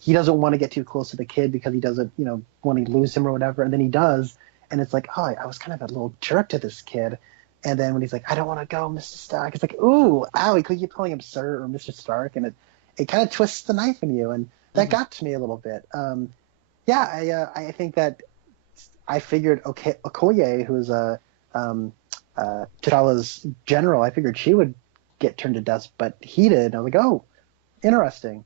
he doesn't want to get too close to the kid because he doesn't, want to lose him or whatever. And then he does. And it's like, oh, I was kind of a little jerk to this kid. And then when he's like, I don't want to go, Mr. Stark, it's like, ooh, ow, he could keep calling him Sir or Mr. Stark. And it kind of twists the knife in you. And that got to me a little bit. I think that I figured, okay, Okoye, who's T'Challa's general, I figured she would get turned to dust, but he did. I was like, oh, interesting.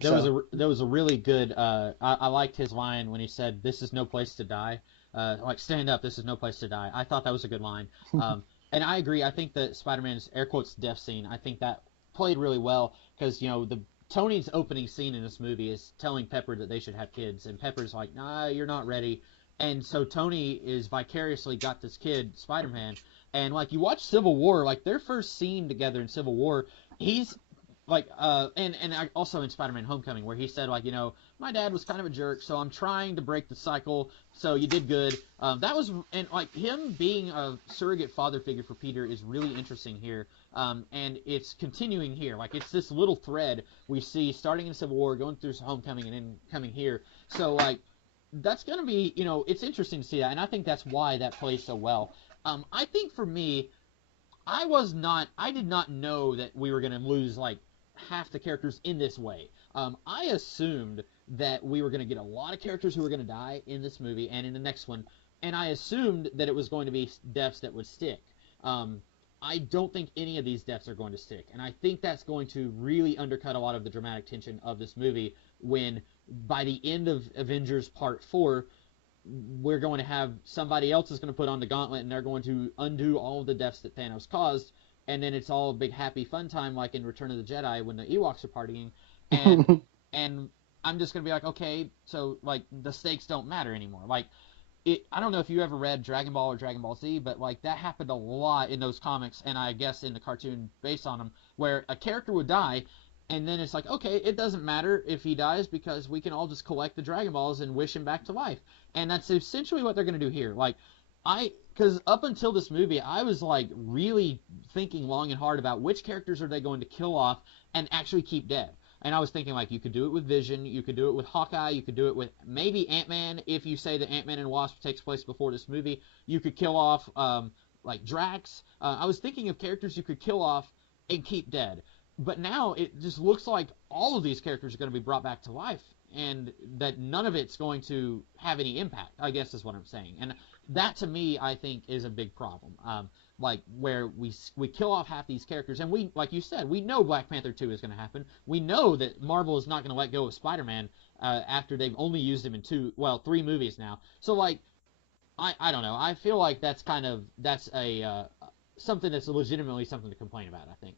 There was a really good. I liked his line when he said, "This is no place to die." Like, stand up. This is no place to die. I thought that was a good line. And I agree. I think that Spider-Man's air quotes death scene, I think that played really well, because the Tony's opening scene in this movie is telling Pepper that they should have kids, and Pepper's like, nah, you're not ready. And so Tony is vicariously got this kid, Spider-Man, and, like, you watch Civil War, like, their first scene together in Civil War, he's like, and also in Spider-Man Homecoming, where he said, like, my dad was kind of a jerk, so I'm trying to break the cycle, so you did good. That was, and, like, him being a surrogate father figure for Peter is really interesting here, and it's continuing here. Like, it's this little thread we see starting in Civil War, going through Homecoming, and then coming here. So, like, that's going to be, it's interesting to see that, and I think that's why that plays so well. I think for me, I did not know that we were going to lose, like, half the characters in this way. I assumed that we were going to get a lot of characters who were going to die in this movie and in the next one, and I assumed that it was going to be deaths that would stick. I don't think any of these deaths are going to stick, and I think that's going to really undercut a lot of the dramatic tension of this movie when, by the end of Avengers Part 4, we're going to have somebody else is going to put on the gauntlet, and they're going to undo all of the deaths that Thanos caused, and then it's all a big happy fun time, like in Return of the Jedi when the Ewoks are partying, and and I'm just going to be like, okay, so, like, the stakes don't matter anymore. Like, I don't know if you ever read Dragon Ball or Dragon Ball Z, but, like, that happened a lot in those comics, and I guess in the cartoon based on them, where a character would die, And then it's like, okay, it doesn't matter if he dies because we can all just collect the Dragon Balls and wish him back to life. And that's essentially what they're going to do here. Like, because up until this movie, I was like really thinking long and hard about which characters are they going to kill off and actually keep dead. And I was thinking, like, you could do it with Vision, you could do it with Hawkeye, you could do it with maybe Ant-Man, if you say that Ant-Man and Wasp takes place before this movie. You could kill off, like, Drax. I was thinking of characters you could kill off and keep dead. But now it just looks like all of these characters are going to be brought back to life, and that none of it's going to have any impact, I guess is what I'm saying. And that, to me, I think is a big problem. Like, where we kill off half these characters, and we, like you said, we know Black Panther 2 is going to happen. We know that Marvel is not going to let go of Spider-Man after they've only used him in 3 movies now. So, like, I don't know. I feel like that's something that's legitimately something to complain about, I think.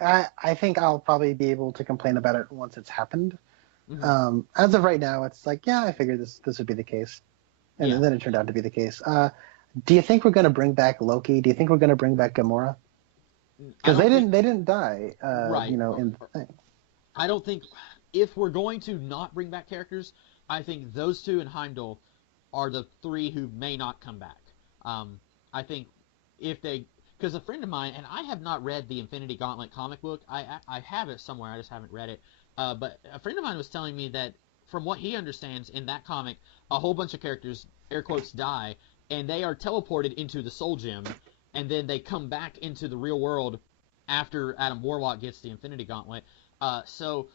I think I'll probably be able to complain about it once it's happened. Mm-hmm. As of right now, it's like, yeah, I figured this would be the case, and then it turned out to be the case. Do you think we're going to bring back Loki? Do you think we're going to bring back Gamora? Because they didn't die, right. in the thing. I don't think, if we're going to not bring back characters, I think those two and Heimdall are the 3 who may not come back. I think if they, because a friend of mine, and I have not read the Infinity Gauntlet comic book. I have it somewhere. I just haven't read it. But a friend of mine was telling me that from what he understands in that comic, a whole bunch of characters, air quotes, die, and they are teleported into the Soul Gem, and then they come back into the real world after Adam Warlock gets the Infinity Gauntlet. So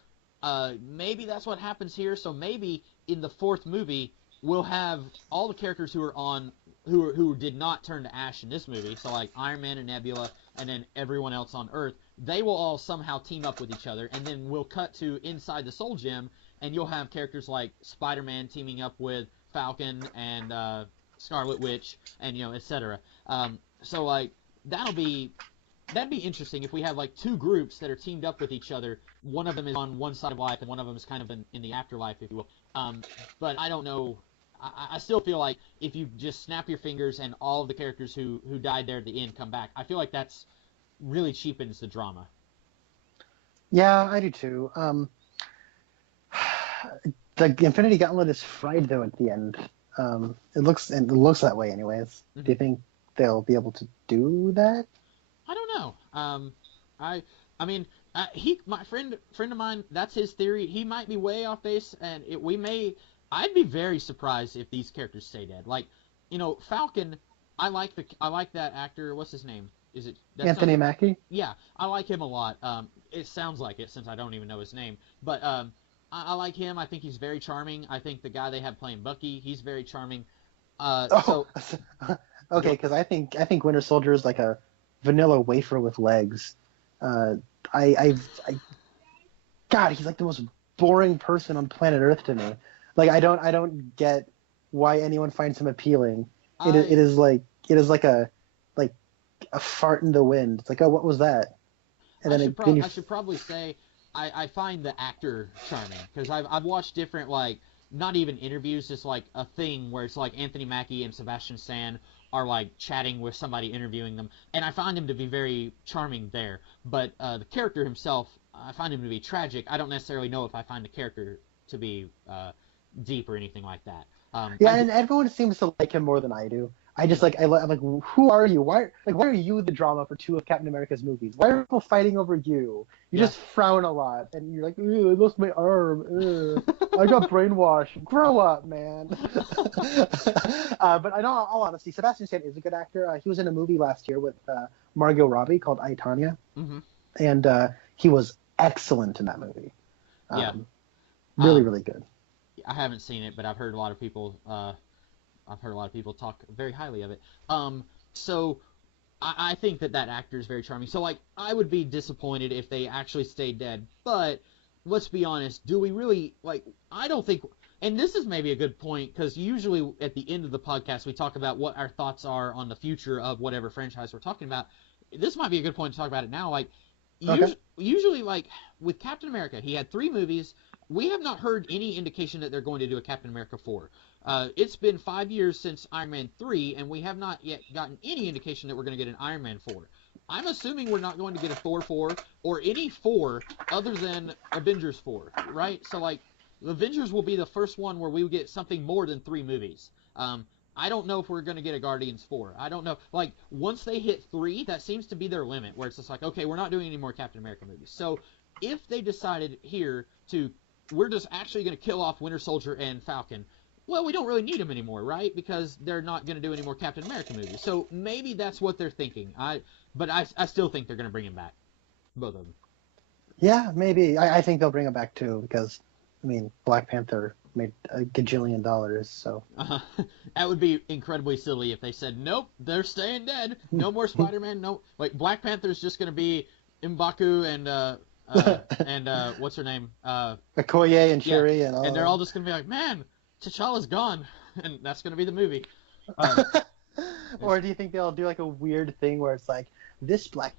maybe that's what happens here. So maybe in the 4th movie, we'll have all the characters who did not turn to ash in this movie, so like Iron Man and Nebula, and then everyone else on Earth, they will all somehow team up with each other, and then we'll cut to inside the Soul Gem, and you'll have characters like Spider-Man teaming up with Falcon and Scarlet Witch, and etc. So like that'd be interesting if we have like 2 groups that are teamed up with each other. One of them is on one side of life, and one of them is kind of in the afterlife, if you will. But I don't know. I still feel like if you just snap your fingers and all of the characters who died there at the end come back, I feel like that's really cheapens the drama. Yeah, I do too. The Infinity Gauntlet is fried though at the end. It looks that way anyways. Mm-hmm. Do you think they'll be able to do that? I don't know. I mean, my friend of mine, that's his theory. He might be way off base, and I'd be very surprised if these characters stay dead. Like, Falcon, I like that actor. What's his name? Is it Anthony Mackie? Yeah, I like him a lot. It sounds like it since I don't even know his name, but I like him. I think he's very charming. I think the guy they have playing Bucky, he's very charming. Okay, because I think Winter Soldier is like a vanilla wafer with legs. God, he's like the most boring person on planet Earth to me. Like I don't get why anyone finds him appealing. It is like a fart in the wind. It's like, oh, what was that? And I should probably say I find the actor charming because I've watched different, like, not even interviews, just like a thing where it's like Anthony Mackie and Sebastian Stan are like chatting with somebody interviewing them, and I find him to be very charming there. But the character himself, I find him to be tragic. I don't necessarily know if I find the character to be deep or anything like that. And everyone seems to like him more than I do. I just I'm like, who are you? Why are you the drama for 2 of Captain America's movies? Why are people fighting over you? You just frown a lot, and you're like, I lost my arm. I got brainwashed. Grow up, man. But I know, all honesty, Sebastian Stan is a good actor. He was in a movie last year with Margot Robbie called I, Tonya, and he was excellent in that movie. Really good. I haven't seen it, but I've heard a lot of people. I've heard a lot of people talk very highly of it. So I think that actor is very charming. So, like, I would be disappointed if they actually stayed dead. But let's be honest, do we really, like, I don't think, and this is maybe a good point, because usually at the end of the podcast we talk about what our thoughts are on the future of whatever franchise we're talking about. This might be a good point to talk about it now. Like, usually, like, with Captain America, he had 3 movies. We have not heard any indication that they're going to do a Captain America 4. It's been 5 years since Iron Man 3, and we have not yet gotten any indication that we're going to get an Iron Man 4. I'm assuming we're not going to get a Thor 4 or any 4 other than Avengers 4, right? So, like, Avengers will be the first one where we get something more than 3 movies. I don't know if we're going to get a Guardians 4. I don't know. Like, once they hit 3, that seems to be their limit, where it's just like, okay, we're not doing any more Captain America movies. So, if they decided here we're just actually going to kill off Winter Soldier and Falcon, well, we don't really need them anymore, right? Because they're not going to do any more Captain America movies. So maybe that's what they're thinking. But I still think they're going to bring him back, both of them. Yeah, maybe. I think they'll bring him back too because, I mean, Black Panther made a gajillion dollars, so. That would be incredibly silly if they said, nope, they're staying dead. No more Spider-Man. No, like Black Panther's just going to be M'Baku and what's her name? Okoye and Shuri and all. And they're all just going to be like, man, T'Challa's gone, and that's going to be the movie. Or do you think they'll do like a weird thing where it's like, this Black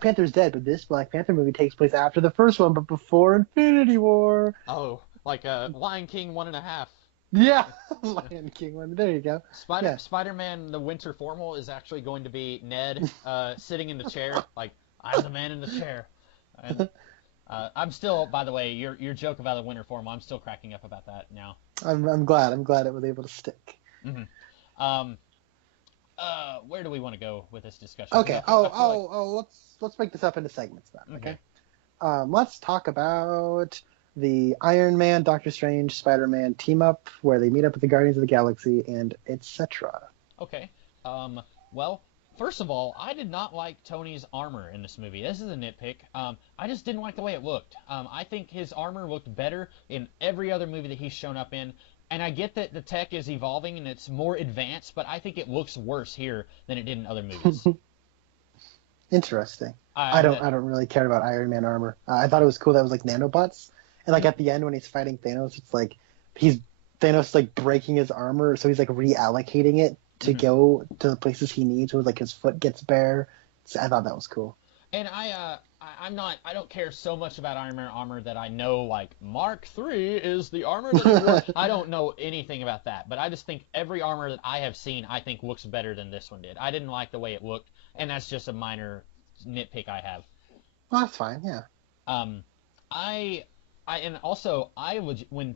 Panther's dead, but this Black Panther movie takes place after the first one, but before Infinity War? Oh, like Lion King 1.5. Yeah, Lion King one. There you go. Spider-Man: The Winter Formal is actually going to be Ned sitting in the chair, like, I'm the man in the chair. And, I'm still, by the way, your joke about the Winter Formal, I'm still cracking up about that now. I'm glad it was able to stick. Mm-hmm. Where do we want to go with this discussion? Okay. Let's break this up into segments then. Okay. Let's talk about the Iron Man, Doctor Strange, Spider-Man team up where they meet up with the Guardians of the Galaxy and etc. Okay. Well, first of all, I did not like Tony's armor in this movie. This is a nitpick. I just didn't like the way it looked. I think his armor looked better in every other movie that he's shown up in. And I get that the tech is evolving and it's more advanced, but I think it looks worse here than it did in other movies. Interesting. I don't really care about Iron Man armor. I thought it was cool that it was like nanobots. And like at the end when he's fighting Thanos, it's like Thanos like breaking his armor, so he's like reallocating it to go to the places he needs, where like his foot gets bare. So I thought that was cool. And I don't care so much about Iron Man armor that I know like Mark III is the armor that you want. I don't know anything about that, but I just think every armor that I have seen I think looks better than this one did. I didn't like the way it looked, and that's just a minor nitpick I have. Well, that's fine, yeah. When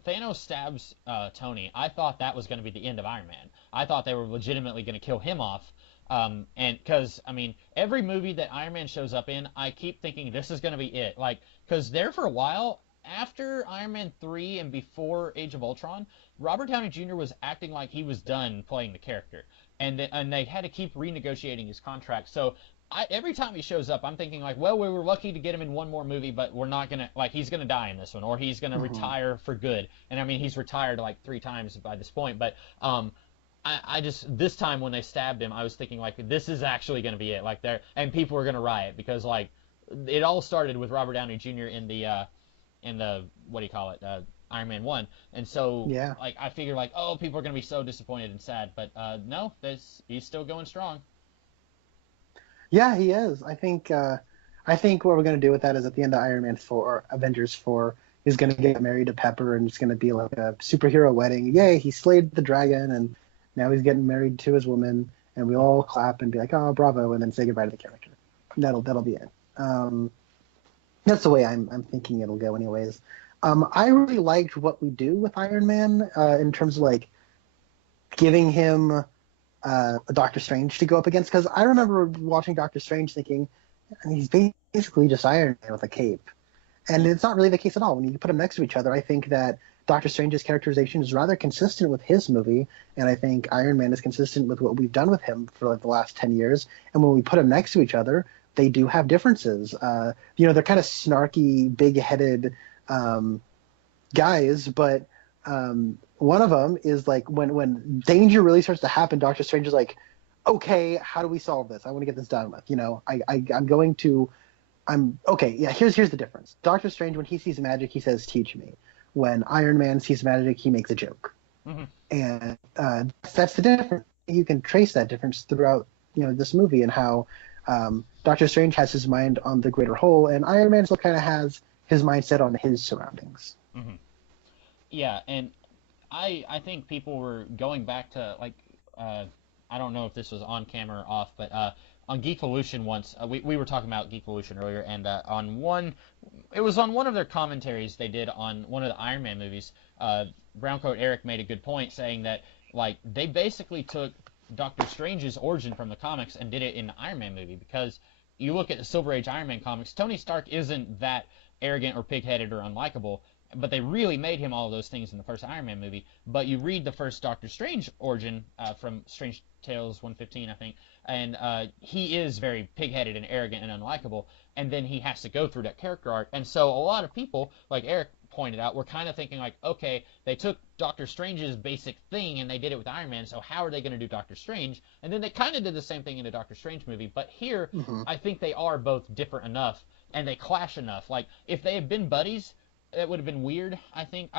Thanos stabs Tony, I thought that was going to be the end of Iron Man. I thought they were legitimately going to kill him off. And because, I mean, every movie that Iron Man shows up in, I keep thinking this is going to be it. Like, because there for a while, after Iron Man 3 and before Age of Ultron, Robert Downey Jr. was acting like he was done playing the character. And they had to keep renegotiating his contract. So every time he shows up, I'm thinking like, well, we were lucky to get him in one more movie, but we're not going to, like, he's going to die in this one, or he's going to retire for good. And I mean, he's retired like 3 times by this point, but, I just, this time when they stabbed him, I was thinking like, this is actually going to be it. Like and people are going to riot because like, it all started with Robert Downey Jr. in the, what do you call it? Iron Man 1. And so, yeah. Like, I figured like, oh, people are going to be so disappointed and sad, but, no, he's still going strong. Yeah, he is. I think what we're going to do with that is at the end of Iron Man 4, or Avengers 4, he's going to get married to Pepper, and it's going to be like a superhero wedding. Yay, he slayed the dragon, and now he's getting married to his woman, and we all clap and be like, oh, bravo, and then say goodbye to the character. That'll be it. That's the way I'm thinking it'll go anyways. I really liked what we do with Iron Man in terms of like giving him a Doctor Strange to go up against, because I remember watching Doctor Strange thinking, I mean, he's basically just Iron Man with a cape. And it's not really the case at all. When you put them next to each other, I think that Doctor Strange's characterization is rather consistent with his movie, and I think Iron Man is consistent with what we've done with him for like the last 10 years. And when we put them next to each other, they do have differences. They're kind of snarky, big-headed guys, but one of them is like when danger really starts to happen, Doctor Strange is like, okay, how do we solve this? I want to get this done with. Here's the difference. Doctor Strange, when he sees magic, he says, teach me. When Iron Man sees magic, he makes a joke. And that's the difference. You can trace that difference throughout this movie, and how Doctor Strange has his mind on the greater whole, and Iron Man still kind of has his mindset on his surroundings. Yeah, and I think people were going back to, like, I don't know if this was on camera or off, but on Geekvolution once, we were talking about Geekvolution earlier, and it was on one of their commentaries they did on one of the Iron Man movies. Browncoat Eric made a good point saying that like they basically took Doctor Strange's origin from the comics and did it in the Iron Man movie, because you look at the Silver Age Iron Man comics, Tony Stark isn't that arrogant or pig-headed or unlikable, but they really made him all of those things in the first Iron Man movie. But you read the first Doctor Strange origin from Strange Tales 115, I think, and he is very pig-headed and arrogant and unlikable, and then he has to go through that character arc. And so a lot of people, like Eric pointed out, were kind of thinking like, okay, they took Doctor Strange's basic thing and they did it with Iron Man, so how are they going to do Doctor Strange? And then they kind of did the same thing in a Doctor Strange movie, but here I think they are both different enough and they clash enough. Like, if they had been buddies, that would have been weird, I think,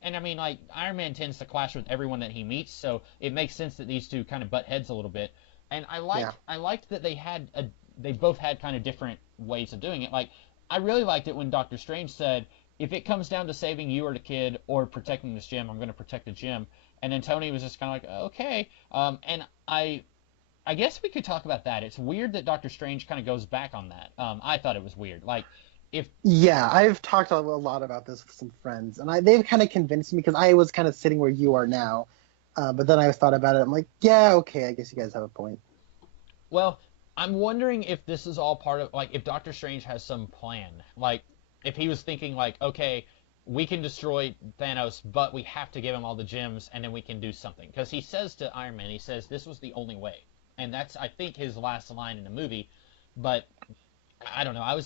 and I mean, like, Iron Man tends to clash with everyone that he meets, so it makes sense that these two kind of butt heads a little bit. And I liked that they both had kind of different ways of doing it. Like, I really liked it when Doctor Strange said, if it comes down to saving you or the kid or protecting this gem, I'm going to protect the gem. And then Tony was just kind of like, okay. And I guess we could talk about that. It's weird that Doctor Strange kind of goes back on that. I thought it was weird. Like, Yeah, I've talked a lot about this with some friends, and they've kind of convinced me, because I was kind of sitting where you are now, but then I thought about it. I'm like, yeah, okay, I guess you guys have a point. Well, I'm wondering if this is all part of, like, if Doctor Strange has some plan. Like, if he was thinking, like, okay, we can destroy Thanos, but we have to give him all the gems, and then we can do something. Because he says to Iron Man, he says, this was the only way. And that's, I think, his last line in the movie. But, I don't know,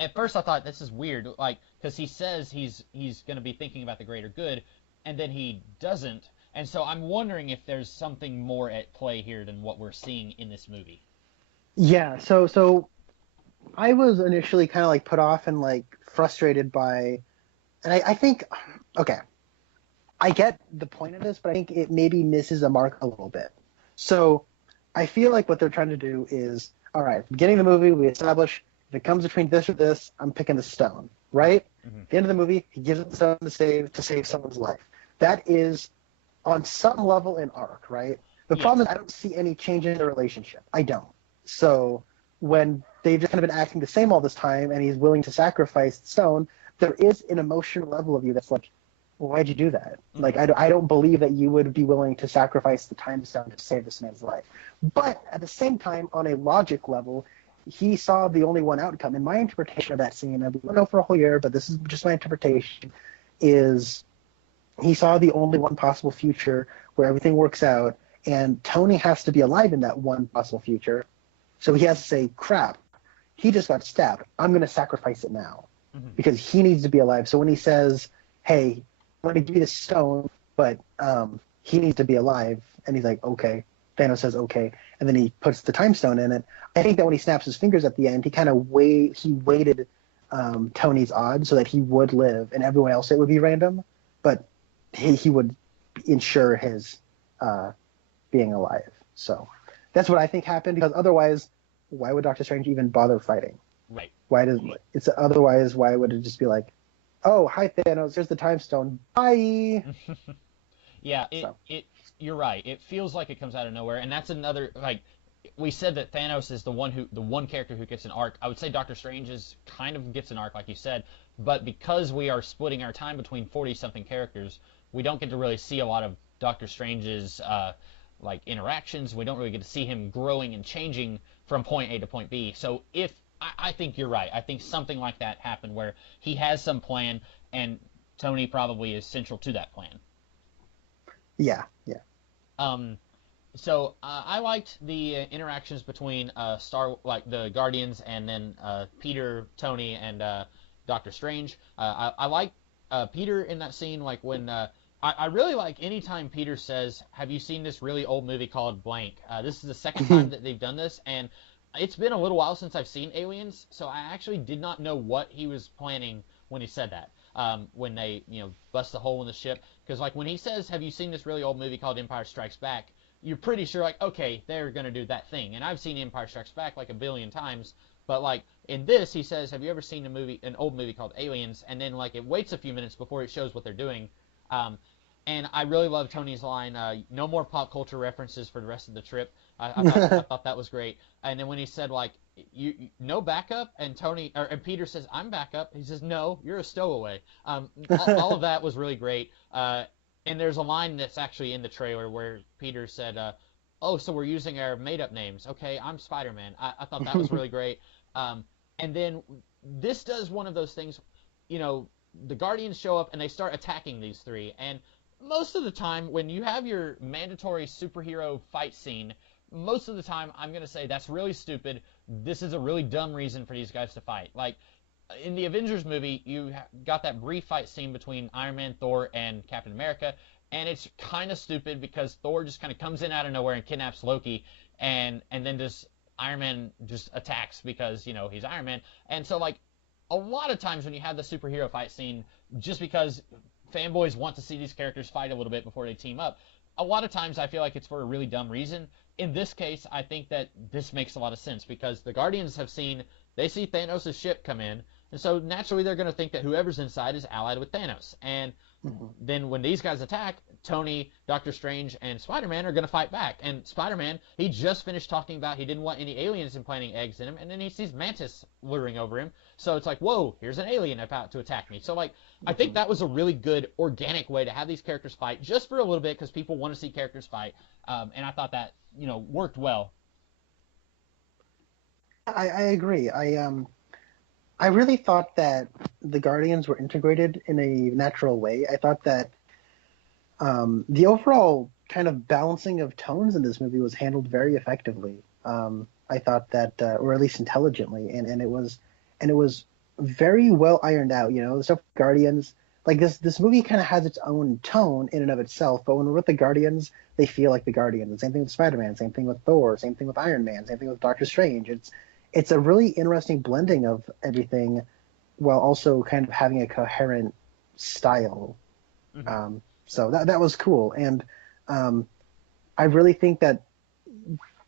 at first I thought, this is weird, like, because he says he's going to be thinking about the greater good, and then he doesn't. And so I'm wondering if there's something more at play here than what we're seeing in this movie. Yeah, so I was initially kind of like put off and like frustrated by, and I think, okay, I get the point of this, but I think it maybe misses a mark a little bit. So I feel like what they're trying to do is, all right, beginning of the movie, we establish if it comes between this or this, I'm picking the stone, right? Mm-hmm. At the end of the movie, he gives it the stone to save someone's life. That is, on some level, an arc, right? The problem is I don't see any change in the relationship. I don't. So when they've just kind of been acting the same all this time and he's willing to sacrifice the stone, there is an emotional level of you that's like, well, why'd you do that? Mm-hmm. Like, I don't believe that you would be willing to sacrifice the time stone to save this man's life. But at the same time, on a logic level, he saw the only one outcome. And my interpretation of that scene, I don't know for a whole year, but this is just my interpretation, is he saw the only one possible future where everything works out, and Tony has to be alive in that one possible future. So he has to say, crap, he just got stabbed. I'm going to sacrifice it now because he needs to be alive. So when he says, hey, let me give you this stone, but he needs to be alive, and he's like, okay. Thanos says, okay, and then he puts the time stone in it. I think that when he snaps his fingers at the end, he kind of weighted Tony's odds so that he would live, and everyone else it would be random, but he would ensure his being alive. So that's what I think happened, because otherwise, why would Doctor Strange even bother fighting? Right. Why would it just be like, oh, hi Thanos, here's the time stone, bye? Yeah, you're right. It feels like it comes out of nowhere, and that's another, like, we said that Thanos is the one character who gets an arc. I would say Doctor Strange kind of gets an arc, like you said, but because we are splitting our time between 40-something characters, we don't get to really see a lot of Doctor Strange's like interactions. We don't really get to see him growing and changing from point A to point B. So I think you're right. I think something like that happened where he has some plan, and Tony probably is central to that plan. Yeah. So I liked the interactions between the Guardians, and then Peter, Tony, and Doctor Strange. I like Peter in that scene, like when I really like anytime Peter says, "Have you seen this really old movie called blank?" This is the second time that they've done this, and it's been a little while since I've seen Aliens, so I actually did not know what he was planning when he said that. When they, bust the hole in the ship. Because, like, when he says, have you seen this really old movie called Empire Strikes Back, you're pretty sure, like, okay, they're going to do that thing. And I've seen Empire Strikes Back, like, a billion times. But, like, in this, he says, have you ever seen an old movie called Aliens? And then, like, it waits a few minutes before it shows what they're doing. And I really love Tony's line, no more pop culture references for the rest of the trip. I thought that was great. And then when he said, like, no backup, and and Peter says, I'm backup. He says, no, you're a stowaway. All of that was really great. And there's a line that's actually in the trailer where Peter said, oh, so we're using our made-up names. Okay, I'm Spider-Man. I thought that was really great. And then this does one of those things, the Guardians show up and they start attacking these three. And most of the time, when you have your mandatory superhero fight scene, most of the time I'm going to say that's really stupid. This is a really dumb reason for these guys to fight. Like, in the Avengers movie, you got that brief fight scene between Iron Man, Thor, and Captain America, and it's kind of stupid because Thor just kind of comes in out of nowhere and kidnaps Loki, and then just Iron Man just attacks because, he's Iron Man. And so, like, a lot of times when you have the superhero fight scene, just because fanboys want to see these characters fight a little bit before they team up, a lot of times I feel like it's for a really dumb reason. In this case, I think that this makes a lot of sense because the Guardians they see Thanos' ship come in, and so naturally they're going to think that whoever's inside is allied with Thanos. And then when these guys attack, Tony, Doctor Strange, and Spider-Man are going to fight back. And Spider-Man, he just finished talking about he didn't want any aliens implanting eggs in him, and then he sees Mantis luring over him. So it's like, whoa, here's an alien about to attack me. So, like, I think that was a really good organic way to have these characters fight just for a little bit because people want to see characters fight. And I thought that, worked well. I agree. I really thought that the Guardians were integrated in a natural way. I thought that the overall kind of balancing of tones in this movie was handled very effectively. I thought that, or at least intelligently, and it was very well ironed out. The stuff with Guardians, like this movie kind of has its own tone in and of itself, but when we're with the Guardians, they feel like the Guardians. Same thing with Spider-Man, same thing with Thor, same thing with Iron Man, same thing with Doctor Strange. It's a really interesting blending of everything while also kind of having a coherent style. So that was cool. And I really think that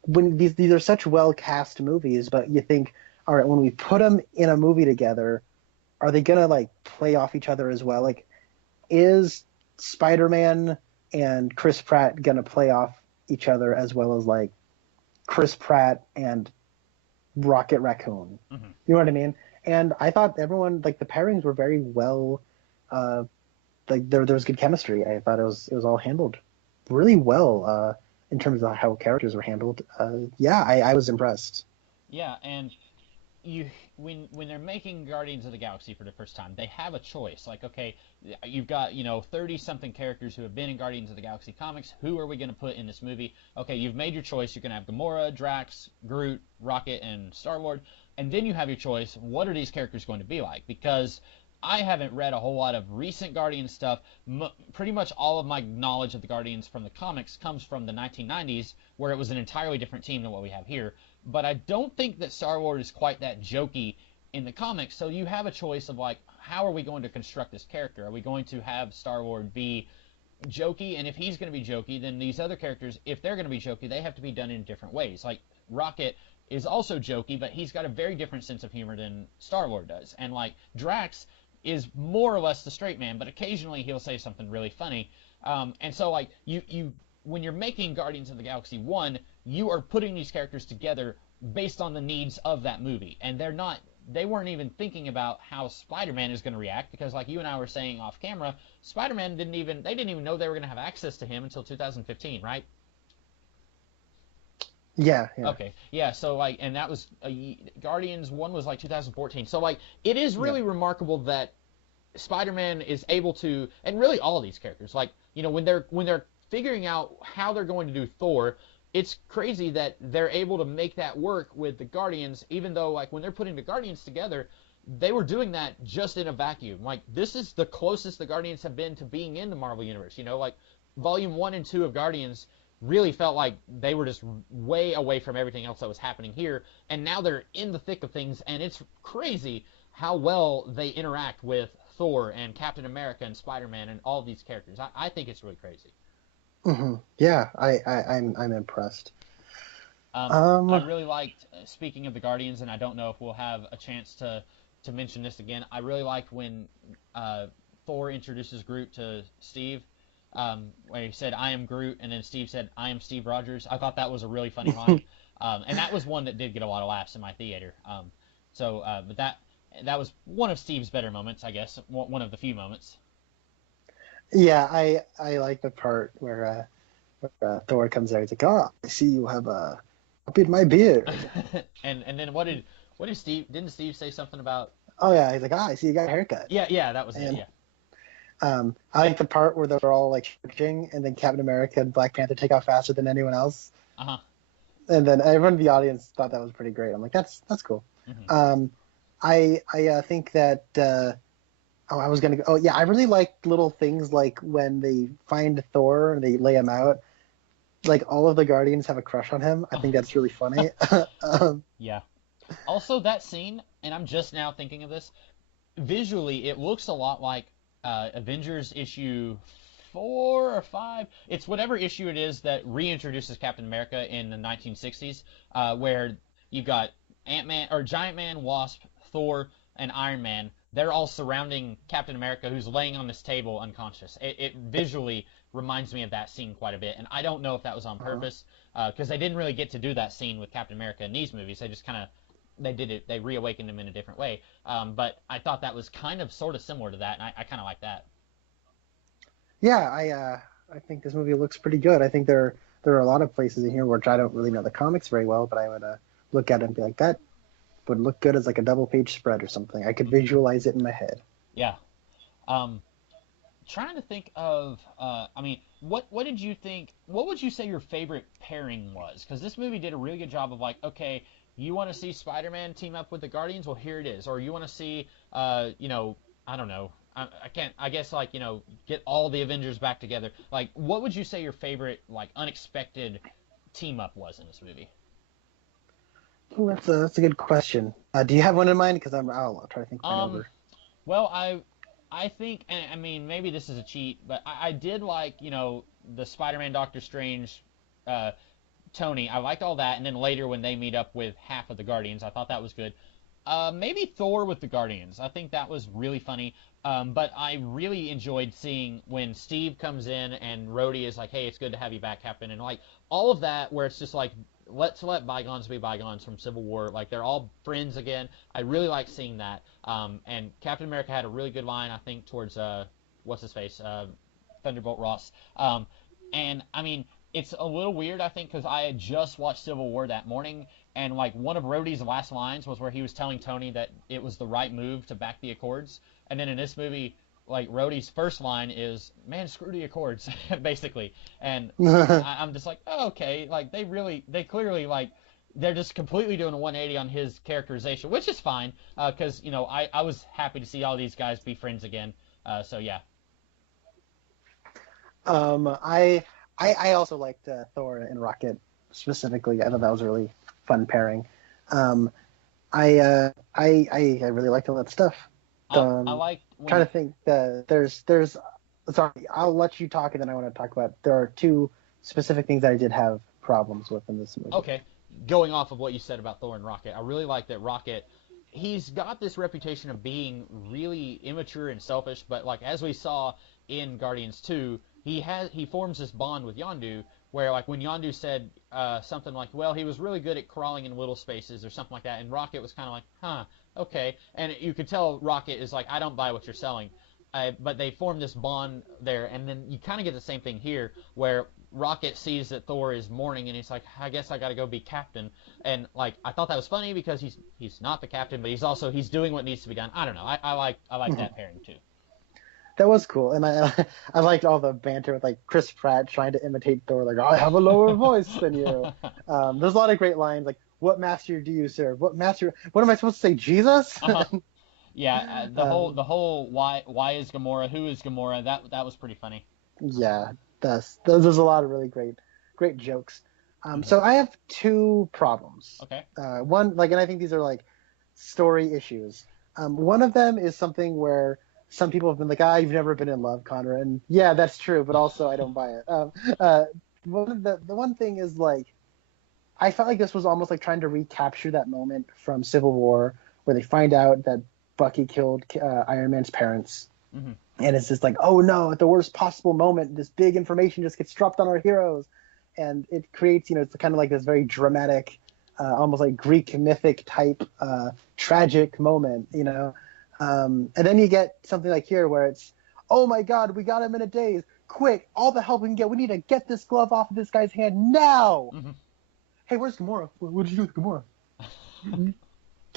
when these are such well-cast movies, but you think, all right, when we put them in a movie together, are they going to, like, play off each other as well? Like, is Spider-Man and Chris Pratt going to play off each other as well as, like, Chris Pratt and Rocket Raccoon? You know what I mean? And I thought everyone, like, the pairings were very well, like, there was good chemistry. I thought it was all handled really well in terms of how characters were handled. I was impressed. Yeah, and when they're making Guardians of the Galaxy for the first time, they have a choice. Like, okay, you've got 30-something characters who have been in Guardians of the Galaxy comics. Who are we going to put in this movie? Okay, you've made your choice. You're going to have Gamora, Drax, Groot, Rocket, and Star-Lord. And then you have your choice. What are these characters going to be like? Because I haven't read a whole lot of recent Guardians stuff. Pretty much all of my knowledge of the Guardians from the comics comes from the 1990s, where it was an entirely different team than what we have here. But I don't think that Star-Lord is quite that jokey in the comics, so you have a choice of, like, how are we going to construct this character? Are we going to have Star-Lord be jokey? And if he's going to be jokey, then these other characters, if they're going to be jokey, they have to be done in different ways. Like, Rocket is also jokey, but he's got a very different sense of humor than Star-Lord does. And, like, Drax is more or less the straight man, but occasionally he'll say something really funny. And so, like, you when you're making Guardians of the Galaxy 1, you are putting these characters together based on the needs of that movie. And they weren't even thinking about how Spider-Man is going to react, because, like you and I were saying off camera, Spider-Man didn't even know they were going to have access to him until 2015, right? Yeah. Okay. Yeah. So, like, and that was Guardians 1 was like 2014. So, like, it is really remarkable that Spider-Man is able to, and really all of these characters, like, when they're figuring out how they're going to do Thor, it's crazy that they're able to make that work with the Guardians, even though, like, when they're putting the Guardians together, they were doing that just in a vacuum. Like, this is the closest the Guardians have been to being in the Marvel Universe. Like, Volume 1 and 2 of Guardians really felt like they were just way away from everything else that was happening here, and now they're in the thick of things, and it's crazy how well they interact with Thor and Captain America and Spider-Man and all of these characters. I think it's really crazy. Yeah, I'm impressed. I really liked, speaking of the Guardians, and I don't know if we'll have a chance to mention this again, I really liked when Thor introduces Groot to Steve, where he said, "I am Groot," and then Steve said, "I am Steve Rogers." I thought that was a really funny line, and that was one that did get a lot of laughs in my theater. But that was one of Steve's better moments, I guess, one of the few moments. Yeah, I like the part where Thor comes there. He's like, "Oh, I see you have up in my beard." And then what did Steve? Didn't Steve say something about? Oh yeah, he's like, "Ah, I see you got a haircut." Yeah, that was it. And Yeah. I like the part where they're all like searching, and then Captain America and Black Panther take off faster than anyone else. Uh-huh. And then everyone in the audience thought that was pretty great. I'm like, that's cool. Mm-hmm. I think that I was gonna go. Oh yeah, I really like little things like when they find Thor and they lay him out. Like all of the Guardians have a crush on him. I think that's really funny. Yeah. Also, that scene, and I'm just now thinking of this. Visually, it looks a lot like Avengers issue 4 or 5. It's whatever issue it is that reintroduces Captain America in the 1960s, where you've got Ant-Man or Giant Man, Wasp, Thor, and Iron Man. They're all surrounding Captain America, who's laying on this table unconscious. It visually reminds me of that scene quite a bit, and I don't know if that was on purpose, because they didn't really get to do that scene with Captain America in these movies. They just kind of they did it. They reawakened him in a different way. But I thought that was kind of sort of similar to that, and I kind of like that. Yeah, I think this movie looks pretty good. I think there are a lot of places in here which I don't really know the comics very well, but I would look at it and be like, that would look good as like a double-page spread or something. I could visualize it in my head. Yeah. Trying to think of, I mean, what did you think? What would you say your favorite pairing was? Because this movie did a really good job of like, okay, you want to see Spider-Man team up with the Guardians? Well, here it is. Or you want to see, I don't know. I can't. I guess like get all the Avengers back together. Like, what would you say your favorite like unexpected team up was in this movie? Ooh, that's a good question. Do you have one in mind? Because I'll try to think mine over. Well, I think, and I mean, maybe this is a cheat, but I did like, the Spider-Man Doctor Strange Tony. I liked all that, and then later when they meet up with half of the Guardians, I thought that was good. Maybe Thor with the Guardians. I think that was really funny. But I really enjoyed seeing when Steve comes in and Rhodey is like, "Hey, it's good to have you back, Captain," and like all of that, where it's just like, let's let bygones be bygones from Civil War. Like they're all friends again. I really like seeing that. And Captain America had a really good line, I think, towards what's his face, Thunderbolt Ross. And I mean, it's a little weird, I think, because I had just watched Civil War that morning, and like one of Rhodey's last lines was where he was telling Tony that it was the right move to back the Accords, and then in this movie, like Rhodey's first line is "Man, screw the Accords," basically, and I'm just like, oh, okay, like they clearly like they're just completely doing a 180 on his characterization, which is fine, because I was happy to see all these guys be friends again, so yeah. I also liked Thor and Rocket specifically. I thought that was a really fun pairing. I really liked all that stuff. I like trying to think. There's. Sorry, I'll let you talk, and then I want to talk about. There are two specific things that I did have problems with in this movie. Okay, going off of what you said about Thor and Rocket, I really like that Rocket. He's got this reputation of being really immature and selfish, but like as we saw in Guardians 2, he forms this bond with Yondu where like when Yondu said something like, well, he was really good at crawling in little spaces or something like that, and Rocket was kind of like, huh, okay, and you could tell Rocket is like, I don't buy what you're selling. But they form this bond there, and then you kind of get the same thing here, where Rocket sees that Thor is mourning, and he's like, I guess I got to go be captain. And like I thought that was funny because he's not the captain, but he's doing what needs to be done. I don't know. I like that pairing too. That was cool, and I liked all the banter with like Chris Pratt trying to imitate Thor, like I have a lower voice than you. There's a lot of great lines like, "What master do you serve? What master? What am I supposed to say? Jesus?" Yeah, the whole why is Gamora? Who is Gamora? That was pretty funny. Yeah, there's a lot of really great jokes. So I have two problems. Okay. One, like, and I think these are like story issues. One of them is something where some people have been like, you've never been in love, Conner, and yeah, that's true, but also I don't buy it. The one thing is like, I felt like this was almost like trying to recapture that moment from Civil War where they find out that Bucky killed Iron Man's parents, And it's just like, oh no, at the worst possible moment, this big information just gets dropped on our heroes. And it creates, it's kind of like this very dramatic, almost like Greek mythic type tragic moment. And then you get something like here where it's, oh my God, we got him in a daze. Quick, all the help we can get. We need to get this glove off of this guy's hand now. Mm-hmm. Hey, where's Gamora? What did you do with Gamora?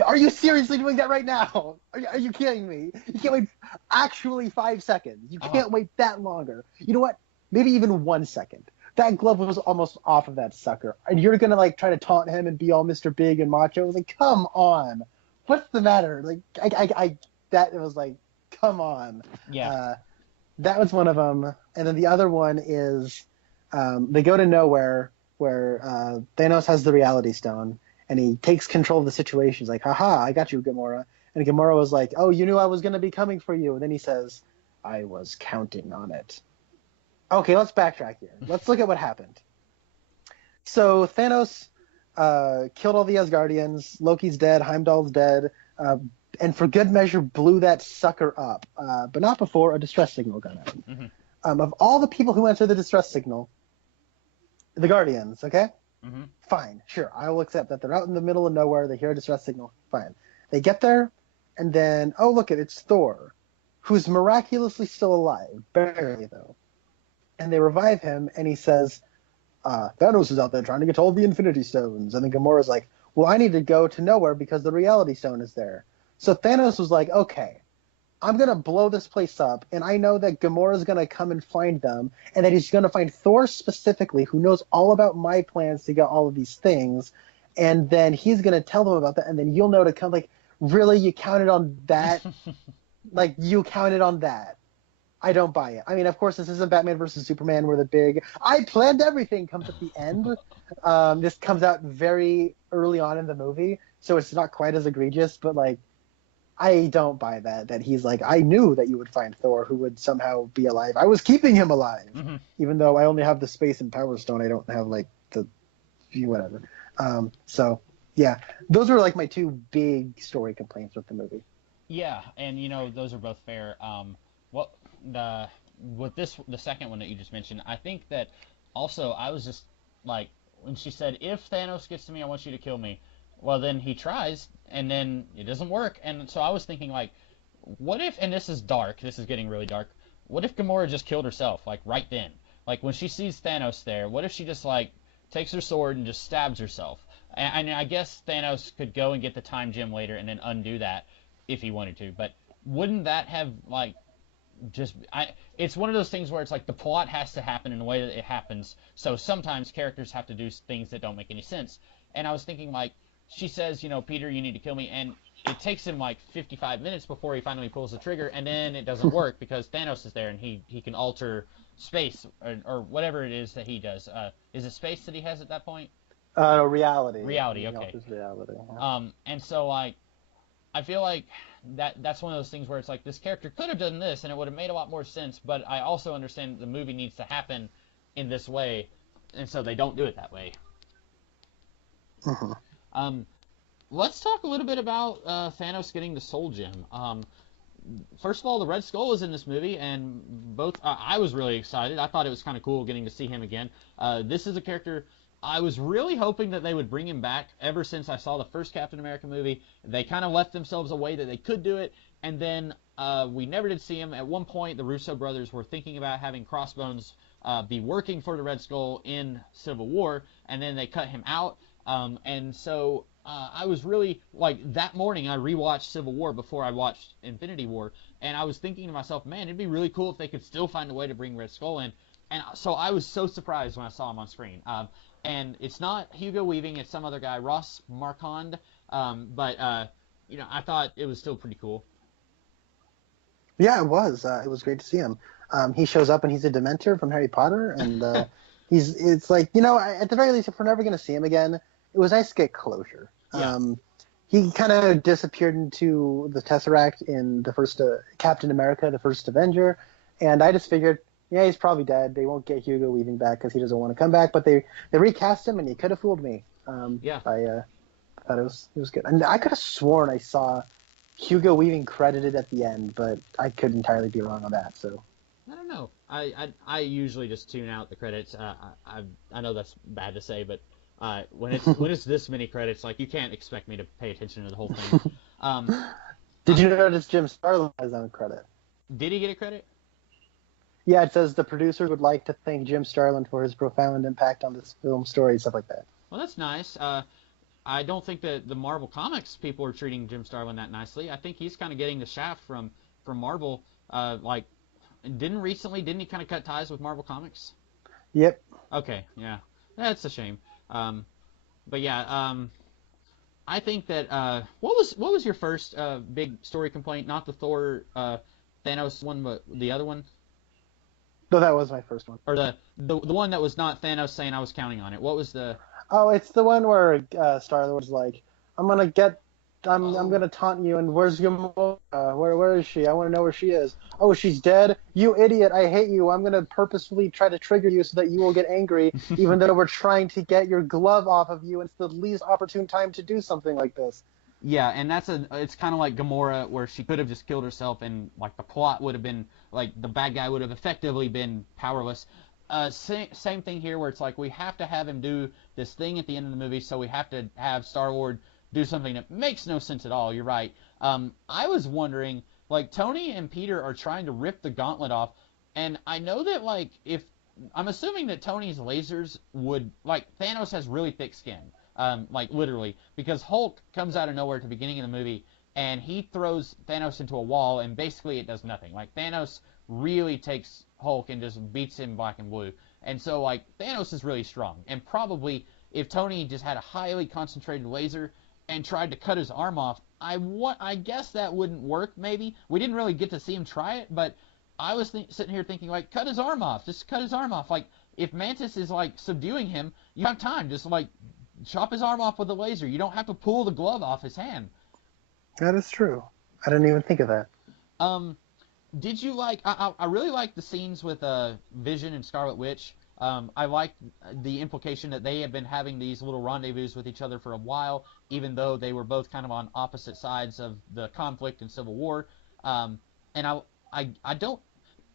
Are you seriously doing that right now? Are you kidding me? You can't wait actually 5 seconds. You can't wait that longer. You know what? Maybe even 1 second. That glove was almost off of that sucker. And you're going to like try to taunt him and be all Mr. Big and macho. I was like, come on. What's the matter? Like, it was like, come on. Yeah. That was one of them. And then the other one is they go to nowhere where Thanos has the Reality Stone. And he takes control of the situation. He's like, haha, I got you, Gamora. And Gamora was like, oh, you knew I was going to be coming for you. And then he says, I was counting on it. Okay, let's backtrack here. Let's look at what happened. So Thanos killed all the Asgardians. Loki's dead. Heimdall's dead. And for good measure, blew that sucker up. But not before a distress signal got out. Mm-hmm. Of all the people who answered the distress signal, the Guardians, okay? Mm-hmm. Fine, sure, I will accept that. They're out in the middle of nowhere. They hear a distress signal. Fine. They get there, and then, oh, look, it's Thor, who's miraculously still alive. Barely, though. And they revive him, and he says, Thanos is out there trying to get all the Infinity Stones. And then Gamora's like, well, I need to go to nowhere because the Reality Stone is there. So Thanos was like, okay, I'm going to blow this place up, and I know that Gamora's going to come and find them, and that he's going to find Thor specifically, who knows all about my plans to get all of these things, and then he's going to tell them about that, and then you'll know to come. Like, really? You counted on that? Like, you counted on that? I don't buy it. I mean, of course, this isn't Batman versus Superman where the big, I planned everything comes at the end. This comes out very early on in the movie, so it's not quite as egregious, but, like, I don't buy that he's like, I knew that you would find Thor who would somehow be alive. I was keeping him alive. Mm-hmm. Even though I only have the space and power stone, I don't have like the whatever. So yeah, those were like my two big story complaints with the movie. Yeah, and those are both fair. The second one that you just mentioned, I think that also I was just like, when she said, if Thanos gets to me, I want you to kill me. Well, then he tries, and then it doesn't work. And so I was thinking, like, what if, and this is dark, this is getting really dark, what if Gamora just killed herself, like, right then? Like, when she sees Thanos there, what if she just, like, takes her sword and just stabs herself? And I guess Thanos could go and get the time gem later and then undo that if he wanted to. But wouldn't that have, like, it's one of those things where it's like the plot has to happen in the way that it happens. So sometimes characters have to do things that don't make any sense. And I was thinking, like, she says, Peter, you need to kill me, and it takes him like 55 minutes before he finally pulls the trigger, and then it doesn't work because Thanos is there and he can alter space or whatever it is that he does. Is it space that he has at that point? Reality. Reality, okay. Reality. Yeah. And so like, I feel like that's one of those things where it's like this character could have done this and it would have made a lot more sense, but I also understand the movie needs to happen in this way, and so they don't do it that way. Mm-hmm. Let's talk a little bit about Thanos getting the Soul Gem. First of all, the Red Skull is in this movie, and I was really excited. I thought it was kind of cool getting to see him again. This is a character I was really hoping that they would bring him back ever since I saw the first Captain America movie. They kind of left themselves a way that they could do it, and then we never did see him. At one point, the Russo brothers were thinking about having Crossbones be working for the Red Skull in Civil War, and then they cut him out. And so I was really, like, that morning I rewatched Civil War before I watched Infinity War, and I was thinking to myself, man, it'd be really cool if they could still find a way to bring Red Skull in. And so I was so surprised when I saw him on screen. And it's not Hugo Weaving, it's some other guy, Ross Marquand. But I thought it was still pretty cool. Yeah, it was. It was great to see him. He shows up and he's a Dementor from Harry Potter, and it's like, at the very least, if we're never going to see him again, it was nice to get closure. Yeah. He kind of disappeared into the Tesseract in the first Captain America, the first Avenger, and I just figured, yeah, he's probably dead. They won't get Hugo Weaving back because he doesn't want to come back, but they recast him, and he could have fooled me. Yeah. I thought it was good. And I could have sworn I saw Hugo Weaving credited at the end, but I could entirely be wrong on that. So I don't know. I usually just tune out the credits. I know that's bad to say, but when it's this many credits, like you can't expect me to pay attention to the whole thing. did you notice Jim Starlin has on credit? Did he get a credit? Yeah, it says the producer would like to thank Jim Starlin for his profound impact on this film story, stuff like that. Well, that's nice. I don't think that the Marvel Comics people are treating Jim Starlin that nicely. I think he's kind of getting the shaft from Marvel. Didn't he kind of cut ties with Marvel Comics? Yep. Okay, yeah, that's a shame. But yeah, I think that what was your first big story complaint? Not the Thor Thanos one, but the other one. No, that was my first one. Or the one that was not Thanos saying I was counting on it. What was the? Oh, it's the one where Star-Lord's like, I'm gonna taunt you, and where's Gamora? Where is she? I want to know where she is. Oh, she's dead. You idiot! I hate you. I'm gonna purposefully try to trigger you so that you will get angry, even though we're trying to get your glove off of you. It's the least opportune time to do something like this. Yeah, and it's kind of like Gamora, where she could have just killed herself, and like the plot would have been like the bad guy would have effectively been powerless. Same thing here, where it's like we have to have him do this thing at the end of the movie, so we have to have Star-Lord do something that makes no sense at all. You're right. I was wondering, like Tony and Peter are trying to rip the gauntlet off, and I know that like if I'm assuming that Tony's lasers would like Thanos has really thick skin. Like literally, because Hulk comes out of nowhere at the beginning of the movie, and he throws Thanos into a wall, and basically it does nothing. Like Thanos really takes Hulk and just beats him black and blue, and so like Thanos is really strong, and probably if Tony just had a highly concentrated laser and tried to cut his arm off, I guess that wouldn't work. Maybe we didn't really get to see him try it, but I was sitting here thinking like, cut his arm off, just cut his arm off. Like if Mantis is like subduing him, you have time, just like chop his arm off with a laser. You don't have to pull the glove off his hand. That is true. I didn't even think of that. Did you like? I really like the scenes with Vision and Scarlet Witch. I like the implication that they have been having these little rendezvous with each other for a while, even though they were both kind of on opposite sides of the conflict in Civil War. And I don't.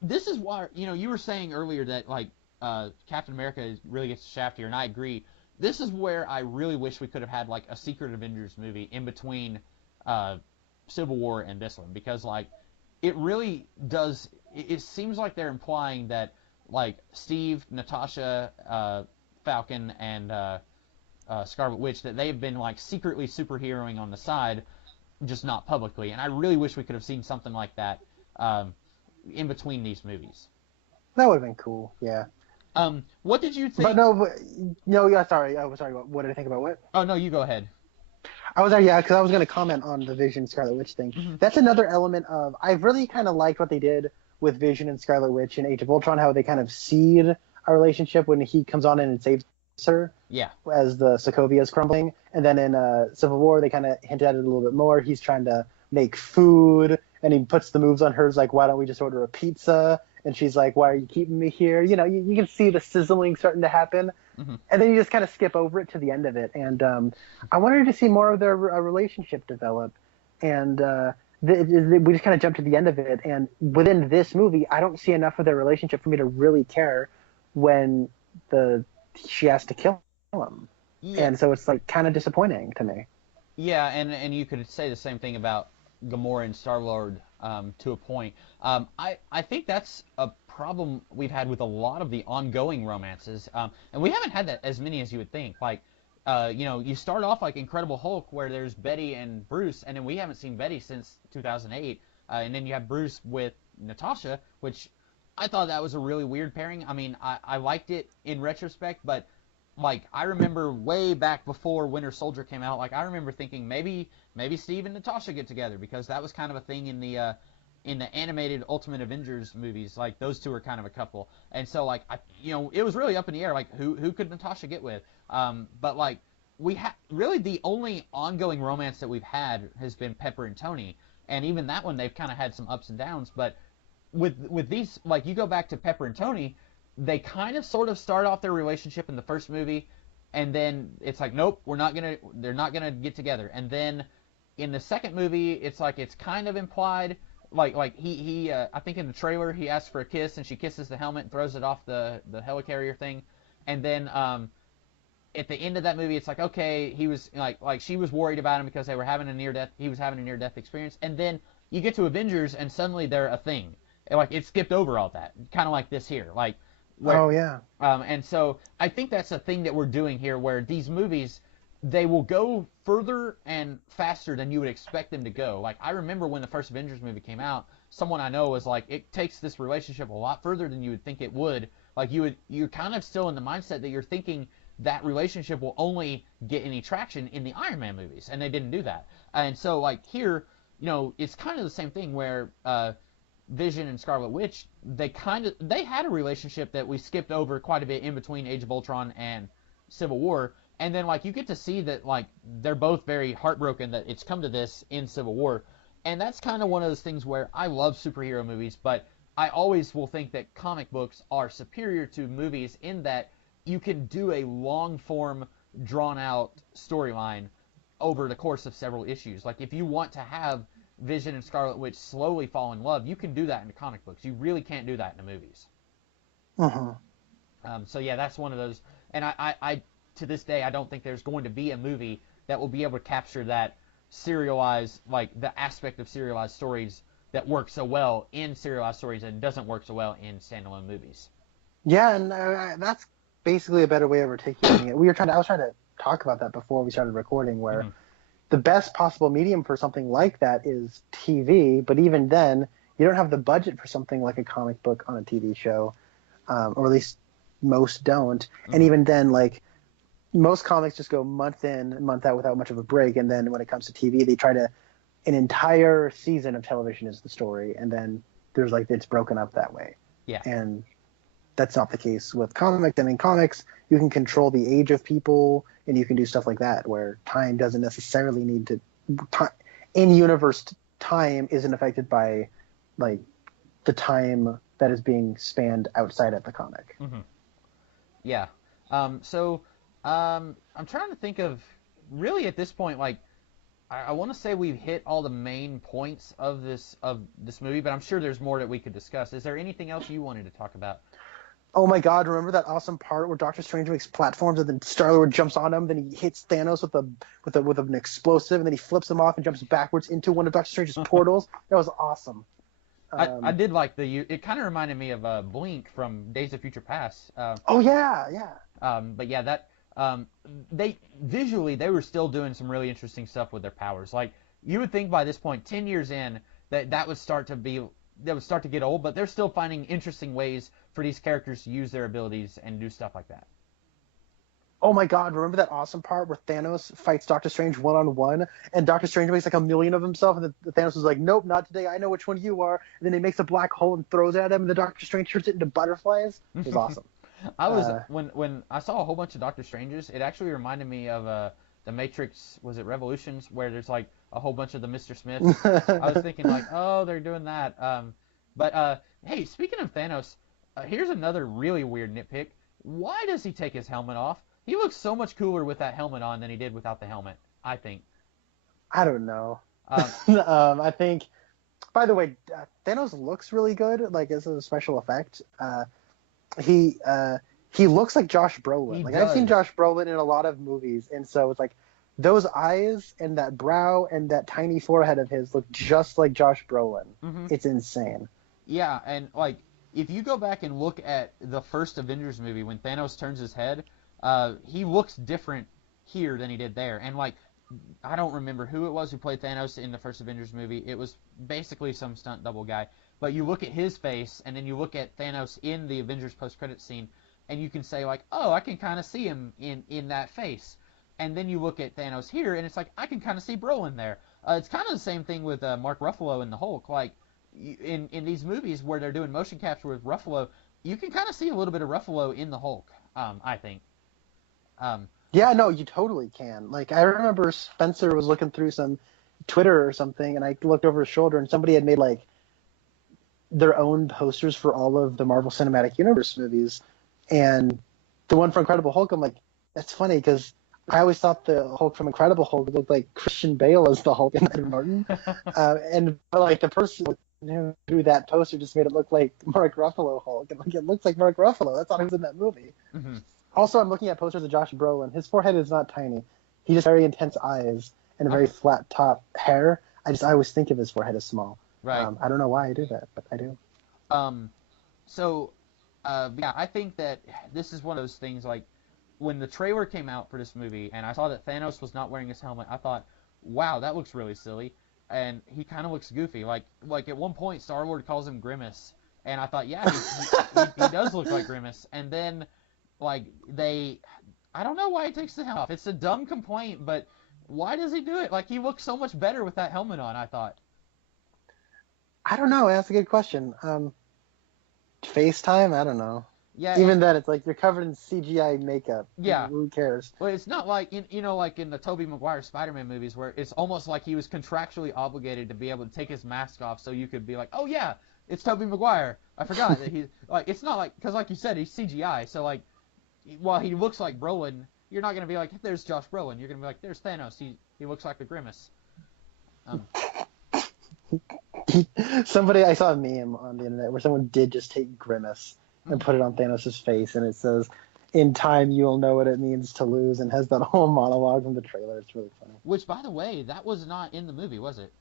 This is why you were saying earlier that like Captain America really gets the shaft here, and I agree. This is where I really wish we could have had like a Secret Avengers movie in between Civil War and this one, because like it really does. It seems like they're implying that like Steve, Natasha, Falcon, and Scarlet Witch, that they've been like secretly superheroing on the side, just not publicly. And I really wish we could have seen something like that in between these movies. That would have been cool. Yeah. What did you think? Yeah, sorry. I was sorry. What did I think about what? Oh no, you go ahead. Because I was going to comment on the Vision Scarlet Witch thing. Mm-hmm. That's another element of I've really kind of liked what they did with Vision and Scarlet Witch in Age of Ultron, how they kind of seed a relationship when he comes on in and saves her. Yeah. As the Sokovia is crumbling, and then in Civil War they kind of hint at it a little bit more. He's trying to make food, and he puts the moves on hers like, why don't we just order a pizza? And she's like, why are you keeping me here? You can see the sizzling starting to happen. Mm-hmm. And then you just kind of skip over it to the end of it. And I wanted to see more of their relationship develop. And we just kind of jumped to the end of it. And within this movie, I don't see enough of their relationship for me to really care when she has to kill him. Yeah. And so it's like kind of disappointing to me. Yeah, and you could say the same thing about Gamora and Star-Lord to a point. I think that's a problem we've had with a lot of the ongoing romances, and we haven't had that as many as you would think. Like, you start off like Incredible Hulk, where there's Betty and Bruce, and then we haven't seen Betty since 2008, and then you have Bruce with Natasha, which I thought that was a really weird pairing. I mean, I liked it in retrospect, but like I remember way back before Winter Soldier came out, like I remember thinking maybe Steve and Natasha get together, because that was kind of a thing in the animated Ultimate Avengers movies. Like those two are kind of a couple, and so like it was really up in the air, like who could Natasha get with? But like really the only ongoing romance that we've had has been Pepper and Tony, and even that one they've kind of had some ups and downs. But with these, like you go back to Pepper and Tony, they kind of sort of start off their relationship in the first movie, and then it's like, nope, they're not gonna get together. And then in the second movie, it's like it's kind of implied. Like he I think in the trailer he asks for a kiss and she kisses the helmet and throws it off the helicarrier thing, and then at the end of that movie, it's like, okay, he was like she was worried about him because they were having a near death. He was having a near death experience, and then you get to Avengers, and suddenly they're a thing. And, like it skipped over all that, kind of like this here, like. Where, Oh yeah. And so I think that's the thing that we're doing here, where these movies, they will go further and faster than you would expect them to go. Like I remember when the first Avengers movie came out, someone I know was like, it takes this relationship a lot further than you would think it would. Like you're kind of still in the mindset that you're thinking that relationship will only get any traction in the Iron Man movies, and they didn't do that. And so like here, it's kind of the same thing where Vision and Scarlet Witch, they had a relationship that we skipped over quite a bit in between Age of Ultron and Civil War, and then like you get to see that like they're both very heartbroken that it's come to this in Civil War, and that's kind of one of those things where I love superhero movies, but I always will think that comic books are superior to movies in that you can do a long form, drawn out storyline over the course of several issues. Like if you want to have Vision and Scarlet Witch slowly fall in love, you can do that in the comic books. You really can't do that in the movies. So yeah, that's one of those. And I to this day, I don't think there's going to be a movie that will be able to capture that serialized, like the aspect of serialized stories that works so well in serialized stories and doesn't work so well in standalone movies. Yeah, and that's basically a better way of articulating it. I was trying to talk about that before we started recording, where the best possible medium for something like that is TV, but even then, you don't have the budget for something like a comic book on a TV show, or at least most don't. And even then, like, most comics just go month in, month out without much of a break, and then when it comes to TV, they try to an entire season of television is the story, and then there's like it's broken up that way. Yeah. And that's not the case with comics. I mean, comics, you can control the age of people, and you can do stuff like that, where time doesn't necessarily need to in-universe time isn't affected by like the time that is being spanned outside of the comic. Yeah. So I'm trying to think of really at this point, like I want to say we've hit all the main points of this movie, but I'm sure there's more that we could discuss. Is there anything else you wanted to talk about? Oh my God! Remember that awesome part where Doctor Strange makes platforms and then Star-Lord jumps on him, then he hits Thanos with an explosive, and then he flips him off and jumps backwards into one of Doctor Strange's portals. That was awesome. I did like it kind of reminded me of Blink from Days of Future Past. Oh yeah. But yeah, that they visually they were still doing some really interesting stuff with their powers. Like you would think by this point, 10 years in, that would start to get old, but they're still finding interesting ways for these characters to use their abilities and do stuff like that. Oh my God, remember that awesome part where Thanos fights Doctor Strange one-on-one, and Doctor Strange makes like a million of himself, and the Thanos is like, nope, not today, I know which one you are, and then he makes a black hole and throws it at him, and the Doctor Strange turns it into butterflies? It was awesome. I was when I saw a whole bunch of Doctor Stranges, it actually reminded me of the Matrix, was it Revolutions, where there's like a whole bunch of the Mr. Smiths. I was thinking like, oh, they're doing that. But hey, speaking of Thanos, here's another really weird nitpick. Why does he take his helmet off? He looks so much cooler with that helmet on than he did without the helmet, I think. I don't know. I think, by the way, Thanos looks really good, like as a special effect. He looks like Josh Brolin. I've seen Josh Brolin in a lot of movies, and so it's like those eyes and that brow and that tiny forehead of his look just like Josh Brolin. It's insane. Yeah, and like if you go back and look at the first Avengers movie when Thanos turns his head, he looks different here than he did there. And like I don't remember who it was who played Thanos in the first Avengers movie. It was basically some stunt double guy. But you look at his face, and then you look at Thanos in the Avengers post-credits scene, and you can say, like, oh, I can kind of see him in that face. And then you look at Thanos here, and it's like, I can kind of see Brolin there. It's kind of the same thing with Mark Ruffalo in the Hulk. Like, in these movies where they're doing motion capture with Ruffalo, you can kind of see a little bit of Ruffalo in the Hulk, I think. Yeah, no, you totally can. Like, I remember Spencer was looking through some Twitter or something, and I looked over his shoulder, and somebody had made, like, their own posters for all of the Marvel Cinematic Universe movies, and the one for Incredible Hulk, I'm like, that's funny because I always thought the Hulk from Incredible Hulk looked like Christian Bale as the Hulk in Edward Norton. But like the person who drew that poster just made it look like Mark Ruffalo Hulk. And like it looks like Mark Ruffalo. That's all he was in that movie. Mm-hmm. Also, I'm looking at posters of Josh Brolin. His forehead is not tiny. He just has very intense eyes and a very flat top hair. I always think of his forehead as small. Right. I don't know why I do that, but I do. Yeah, I think that this is one of those things, like, when the trailer came out for this movie, and I saw that Thanos was not wearing his helmet, I thought, wow, that looks really silly, and he kind of looks goofy. Like at one point, Star-Lord calls him Grimace, and I thought, yeah, he does look like Grimace, and then, like, I don't know why he takes the helmet off. It's a dumb complaint, but why does he do it? Like, he looks so much better with that helmet on, I thought. I don't know. That's a good question. FaceTime? I don't know. Yeah. Even then, it's like you're covered in CGI makeup. Yeah. Who cares? Well, it's not like, like in the Tobey Maguire Spider-Man movies where it's almost like he was contractually obligated to be able to take his mask off so you could be like, oh, yeah, it's Tobey Maguire. I forgot that he's, like, it's not like, because like you said, he's CGI. So, like, while he looks like Brolin, you're not going to be like, there's Josh Brolin. You're going to be like, there's Thanos. He looks like the Grimace. Somebody, I saw a meme on the internet where someone did just take Grimace and put it on Thanos' face, and it says, in time you'll know what it means to lose, and has that whole monologue from the trailer. It's really funny. Which, by the way, that was not in the movie, was it?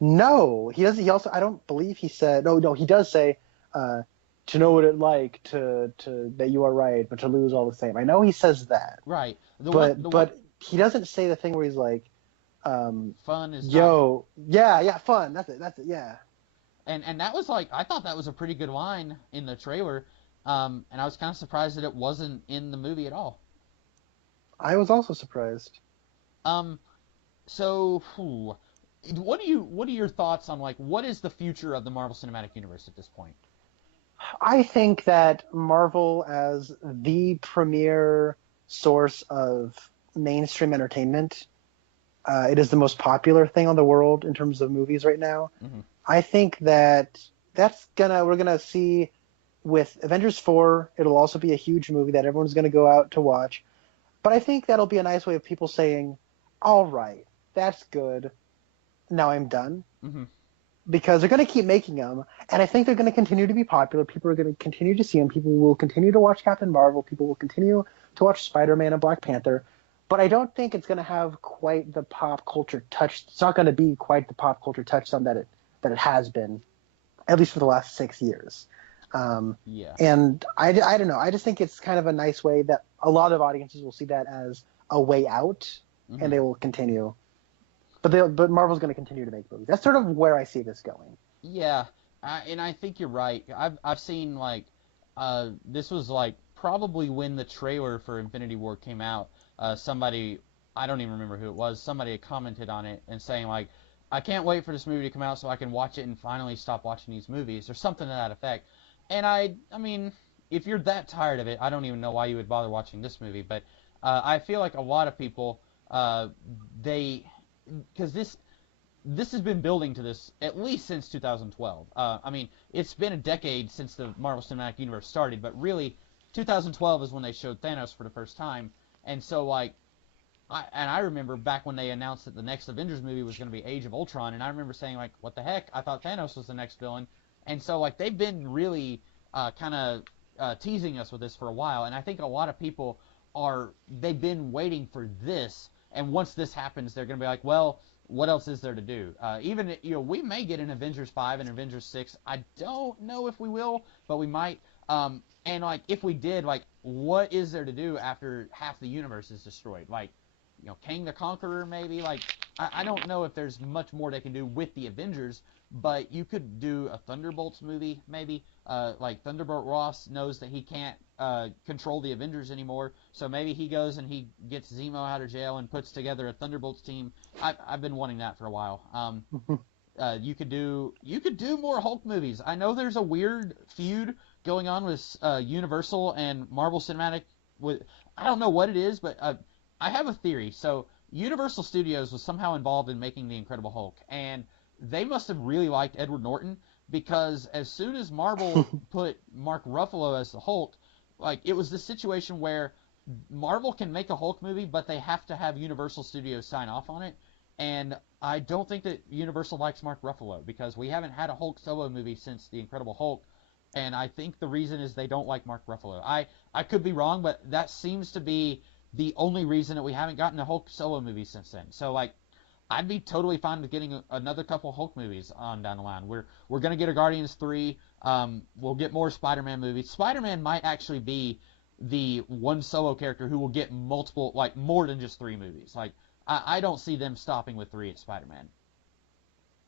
No, he doesn't. He also, I don't believe he said, no, he does say, to know what it like to that you are right, but to lose all the same. I know he says that. Right. But he doesn't say the thing where he's like, fun is fun. That's it, yeah. And that was like, I thought that was a pretty good line in the trailer, and I was kind of surprised that it wasn't in the movie at all. I was also surprised. So, what are your thoughts on, like, what is the future of the Marvel Cinematic Universe at this point? I think that Marvel, as the premier source of mainstream entertainment, it is the most popular thing on the world in terms of movies right now. Mm-hmm. I think that we're gonna see with Avengers 4, it'll also be a huge movie that everyone's gonna go out to watch. But I think that'll be a nice way of people saying, all right, that's good. Now I'm done. Mm-hmm. Because they're going to keep making them, and I think they're going to continue to be popular. People are going to continue to see them. People will continue to watch Captain Marvel. People will continue to watch Spider-Man and Black Panther. But I don't think it's going to have quite the pop culture touch. It's not going to be quite the pop culture touchstone that it has been, at least for the last 6 years. Yeah. And I don't know. I just think it's kind of a nice way that a lot of audiences will see that as a way out, Mm-hmm. and they will continue. But Marvel's going to continue to make movies. That's sort of where I see this going. Yeah, and I think you're right. I've seen, like, this was, like, probably when the trailer for Infinity War came out, somebody, I don't even remember who it was, somebody had commented on it and saying, like, I can't wait for this movie to come out so I can watch it and finally stop watching these movies, or something to that effect. And I mean, if you're that tired of it, I don't even know why you would bother watching this movie, but I feel like a lot of people, because this has been building to this at least since 2012. I mean, it's been a decade since the Marvel Cinematic Universe started, but really, 2012 is when they showed Thanos for the first time. And so, like, I remember back when they announced that the next Avengers movie was going to be Age of Ultron, and I remember saying, like, what the heck? I thought Thanos was the next villain. And so, like, they've been really kind of teasing us with this for a while, and I think a lot of people they've been waiting for this. And once this happens, they're going to be like, well, what else is there to do? Even, we may get an Avengers 5 and Avengers 6. I don't know if we will, but we might. And, like, if we did, like, what is there to do after half the universe is destroyed? Like, Kang the Conqueror, maybe? Like, I don't know if there's much more they can do with the Avengers, but you could do a Thunderbolts movie, maybe. Like, Thunderbolt Ross knows that he can't control the Avengers anymore, so maybe he goes and he gets Zemo out of jail and puts together a Thunderbolts team. I've been wanting that for a while. You could do more Hulk movies. I know there's a weird feud going on with Universal and Marvel Cinematic. I don't know what it is, but I have a theory. So Universal Studios was somehow involved in making The Incredible Hulk, and they must have really liked Edward Norton, because as soon as Marvel put Mark Ruffalo as the Hulk, like, it was this situation where Marvel can make a Hulk movie, but they have to have Universal Studios sign off on it. And I don't think that Universal likes Mark Ruffalo because we haven't had a Hulk solo movie since The Incredible Hulk. And I think the reason is they don't like Mark Ruffalo. I could be wrong, but that seems to be the only reason that we haven't gotten a Hulk solo movie since then. So, like, I'd be totally fine with getting another couple Hulk movies on down the line. We're gonna get a Guardians 3. We'll get more Spider-Man movies. Spider-Man might actually be the one solo character who will get multiple, like, more than just 3 movies. Like, I don't see them stopping with 3 at Spider-Man.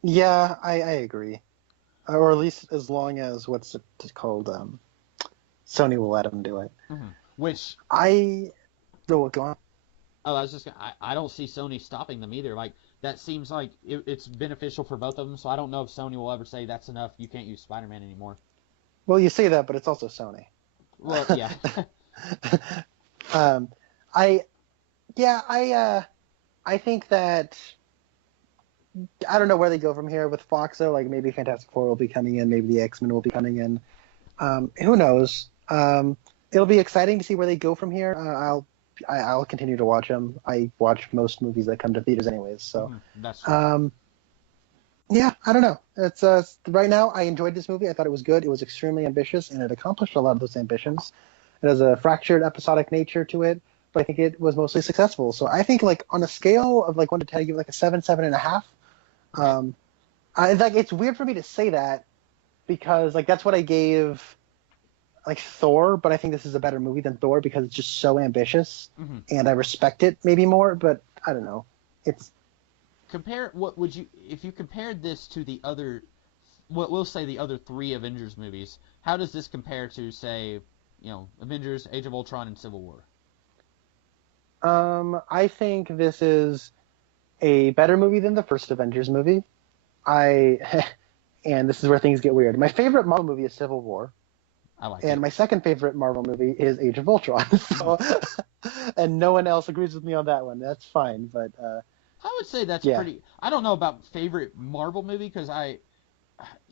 Yeah, I agree. Or at least as long as what's it called, Sony will let them do it. Mm-hmm. Which go on. Oh, I was just I don't see Sony stopping them either. Like, that seems like it's beneficial for both of them. So I don't know if Sony will ever say that's enough. You can't use Spider-Man anymore. Well, you say that, but it's also Sony. Well, yeah. I think that I don't know where they go from here with Fox though. Like maybe Fantastic Four will be coming in, maybe the X-Men will be coming in. Who knows? It'll be exciting to see where they go from here. I'll continue to watch them. I watch most movies that come to theaters anyways. So that's right. Yeah, I don't know. It's right now I enjoyed this movie. I thought it was good. It was extremely ambitious and it accomplished a lot of those ambitions. It has a fractured episodic nature to it, but I think it was mostly successful. So I think like on a scale of like 1 to 10, I give it like a 7, 7.5. It's weird for me to say that because like that's what I gave like Thor, but I think this is a better movie than Thor because it's just so ambitious and I respect it maybe more, but I don't know. If you compared this to the other, what we'll say the other 3 Avengers movies, how does this compare to, say, Avengers, Age of Ultron, and Civil War? I think this is a better movie than the first Avengers movie. And this is where things get weird. My favorite Marvel movie is Civil War. I like and it. My second favorite Marvel movie is Age of Ultron. So, and no one else agrees with me on that one. That's fine, but I would say that's pretty. I don't know about favorite Marvel movie because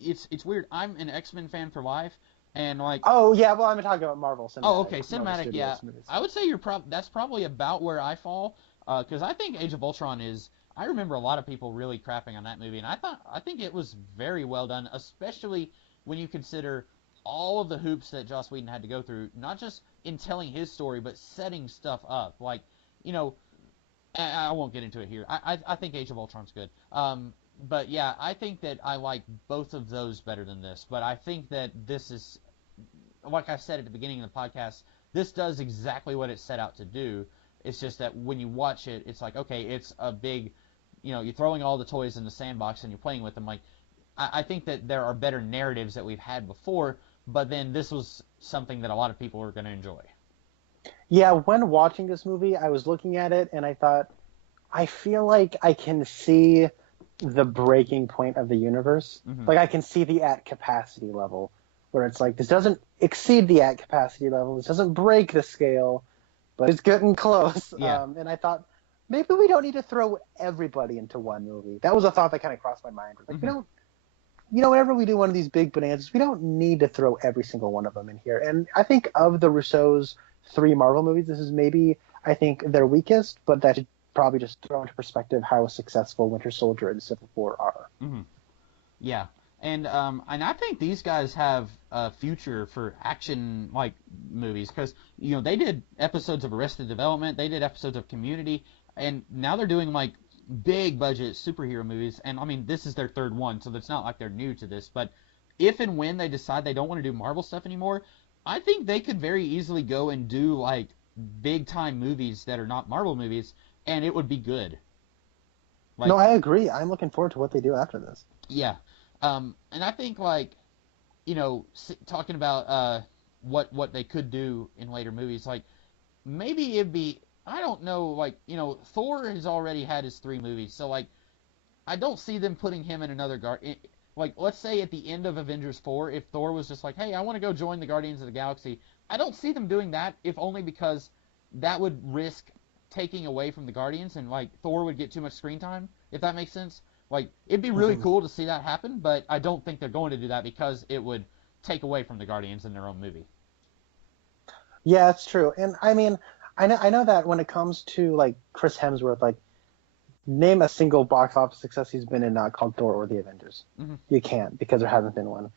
it's weird. I'm an X-Men fan for life, and like. Oh yeah, well I'm talking about Marvel cinematic. Oh okay, cinematic. Yeah, movies. I would say that's probably about where I fall because I think Age of Ultron is. I remember a lot of people really crapping on that movie, and I think it was very well done, especially when you consider all of the hoops that Joss Whedon had to go through, not just in telling his story, but setting stuff up. Like, I won't get into it here. I think Age of Ultron's good. But yeah, I think that I like both of those better than this. But I think that this is, like I said at the beginning of the podcast, this does exactly what it set out to do. It's just that when you watch it, it's like, okay, it's a big, you're throwing all the toys in the sandbox and you're playing with them. Like, I think that there are better narratives that we've had before, but then this was something that a lot of people are going to enjoy. Yeah, when watching this movie, I was looking at it and I thought, I feel like I can see the breaking point of the universe. Like I can see the at capacity level where it's like, this doesn't exceed the at capacity level. This doesn't break the scale, but it's getting close. Yeah. And I thought, maybe we don't need to throw everybody into one movie. That was a thought that kind of crossed my mind. Like, we don't, whenever we do one of these big bonanzas, we don't need to throw every single one of them in here. And I think of the Russo's 3 Marvel movies, this is maybe, I think, their weakest, but that should probably just throw into perspective how successful Winter Soldier and Civil War are. Yeah. And I think these guys have a future for action like movies because they did episodes of Arrested Development, they did episodes of Community, and now they're doing like big budget superhero movies. And I mean, this is their 3rd one, so it's not like they're new to this. But if and when they decide they don't want to do Marvel stuff anymore, I think they could very easily go and do like big time movies that are not Marvel movies, and it would be good. Like, no, I agree. I'm looking forward to what they do after this. Yeah. And I think, like, talking about what they could do in later movies, like, maybe it'd be, I don't know, like, Thor has already had his 3 movies, so, like, I don't see them putting him in another like, let's say at the end of Avengers 4, if Thor was just like, hey, I want to go join the Guardians of the Galaxy, I don't see them doing that, if only because that would risk taking away from the Guardians, and, like, Thor would get too much screen time, if that makes sense. Like, it'd be really cool to see that happen, but I don't think they're going to do that because it would take away from the Guardians in their own movie. Yeah, that's true. And, I mean, I know that when it comes to like Chris Hemsworth, like name a single box office success he's been in called Thor or the Avengers. Mm-hmm. You can't because there hasn't been one.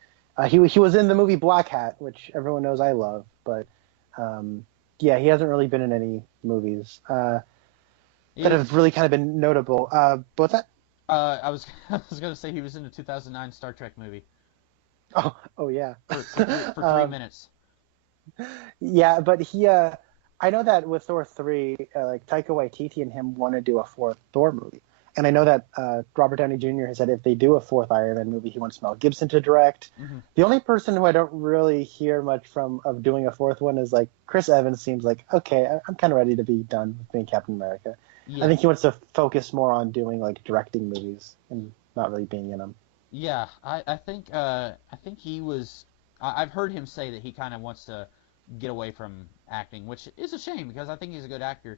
He was in the movie Black Hat, which everyone knows I love, but yeah, he hasn't really been in any movies that have really kind of been notable. But what's that? I was I was gonna say he was in the 2009 Star Trek movie Oh yeah. for 3 minutes. Yeah, but I know that with Thor 3, like Taika Waititi and him want to do a fourth Thor movie. And I know that Robert Downey Jr. has said if they do a fourth Iron Man movie, he wants Mel Gibson to direct. Mm-hmm. The only person who I don't really hear much from of doing a fourth one is like Chris Evans seems like, okay, I'm kind of ready to be done with being Captain America. Yeah. I think he wants to focus more on doing like directing movies and not really being in them. Yeah, I think he was. I've heard him say that he kind of wants to get away from acting, which is a shame because I think he's a good actor.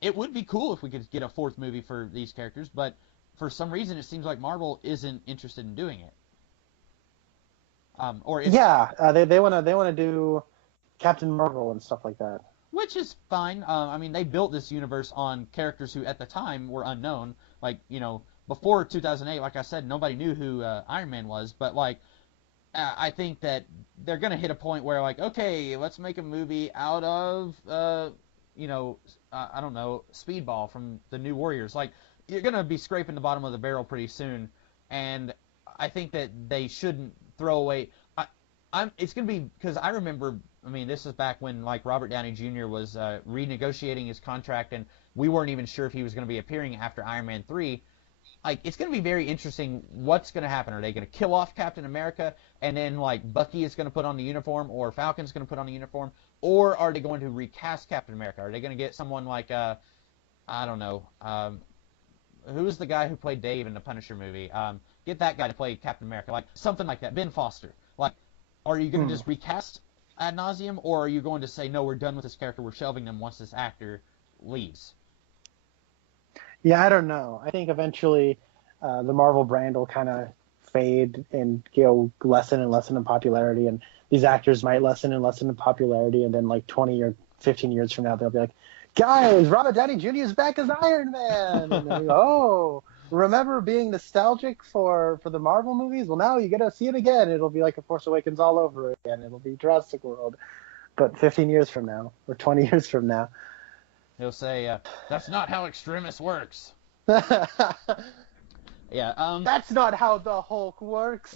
It would be cool if we could get a fourth movie for these characters, but for some reason it seems like Marvel isn't interested in doing it. They want to do Captain Marvel and stuff like that. Which is fine. I mean, they built this universe on characters who at the time were unknown. Like, before 2008, like I said, nobody knew who Iron Man was. But, like, I think that they're going to hit a point where, like, okay, let's make a movie out of, I don't know, Speedball from the New Warriors. Like, you're going to be scraping the bottom of the barrel pretty soon. And I think that they shouldn't throw away. It's going to be, because I remember, I mean, this is back when, like, Robert Downey Jr. was renegotiating his contract, and we weren't even sure if he was going to be appearing after Iron Man 3. Like, it's going to be very interesting what's going to happen. Are they going to kill off Captain America, and then, like, Bucky is going to put on the uniform, or Falcon's going to put on the uniform, or are they going to recast Captain America? Are they going to get someone like, I don't know, who was the guy who played Dave in the Punisher movie? Get that guy to play Captain America, like, something like that. Ben Foster. Like, are you going to just recast ad nauseum, or are you going to say, no, we're done with this character, we're shelving them once this actor leaves? Yeah, I don't know. I think eventually the Marvel brand will kind of fade and lessen and lessen in popularity, and these actors might lessen and lessen in popularity, and then like 20 or 15 years from now, they'll be like, guys, Robert Downey Jr. is back as Iron Man! And we go, oh, remember being nostalgic for the Marvel movies? Well, now you get to see it again. It'll be like A Force Awakens all over again. It'll be Jurassic World. But 15 years from now, or 20 years from now. He'll say, that's not how Extremis works. Yeah. That's not how the Hulk works.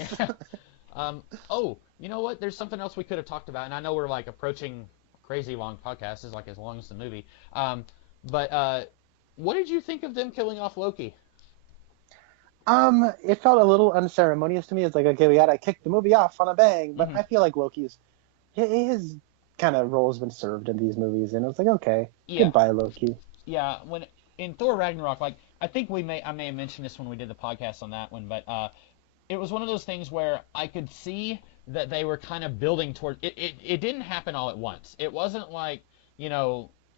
Oh, you know what? There's something else we could have talked about, and I know we're, like, approaching crazy long podcast. It's, like, as long as the movie. But what did you think of them killing off Loki? It felt a little unceremonious to me. It's like, okay, we gotta kick the movie off on a bang. But I feel like his kind of role has been served in these movies, and it was like, okay, goodbye, Loki. Yeah, when in Thor Ragnarok, like, I think I may have mentioned this when we did the podcast on that one, but it was one of those things where I could see that they were kind of building toward it. It didn't happen all at once. It wasn't like,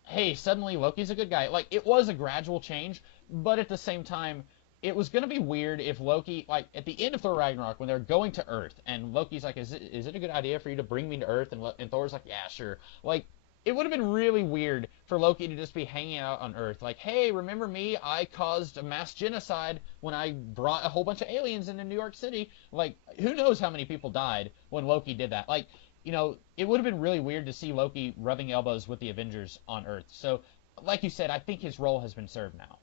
hey, suddenly Loki's a good guy. Like, it was a gradual change, but at the same time, it was going to be weird if Loki, like, at the end of Thor Ragnarok, when they're going to Earth, and Loki's like, is it a good idea for you to bring me to Earth? And Thor's like, yeah, sure. Like, it would have been really weird for Loki to just be hanging out on Earth. Like, hey, remember me? I caused a mass genocide when I brought a whole bunch of aliens into New York City. Like, who knows how many people died when Loki did that? Like, it would have been really weird to see Loki rubbing elbows with the Avengers on Earth. So, like you said, I think his role has been served now.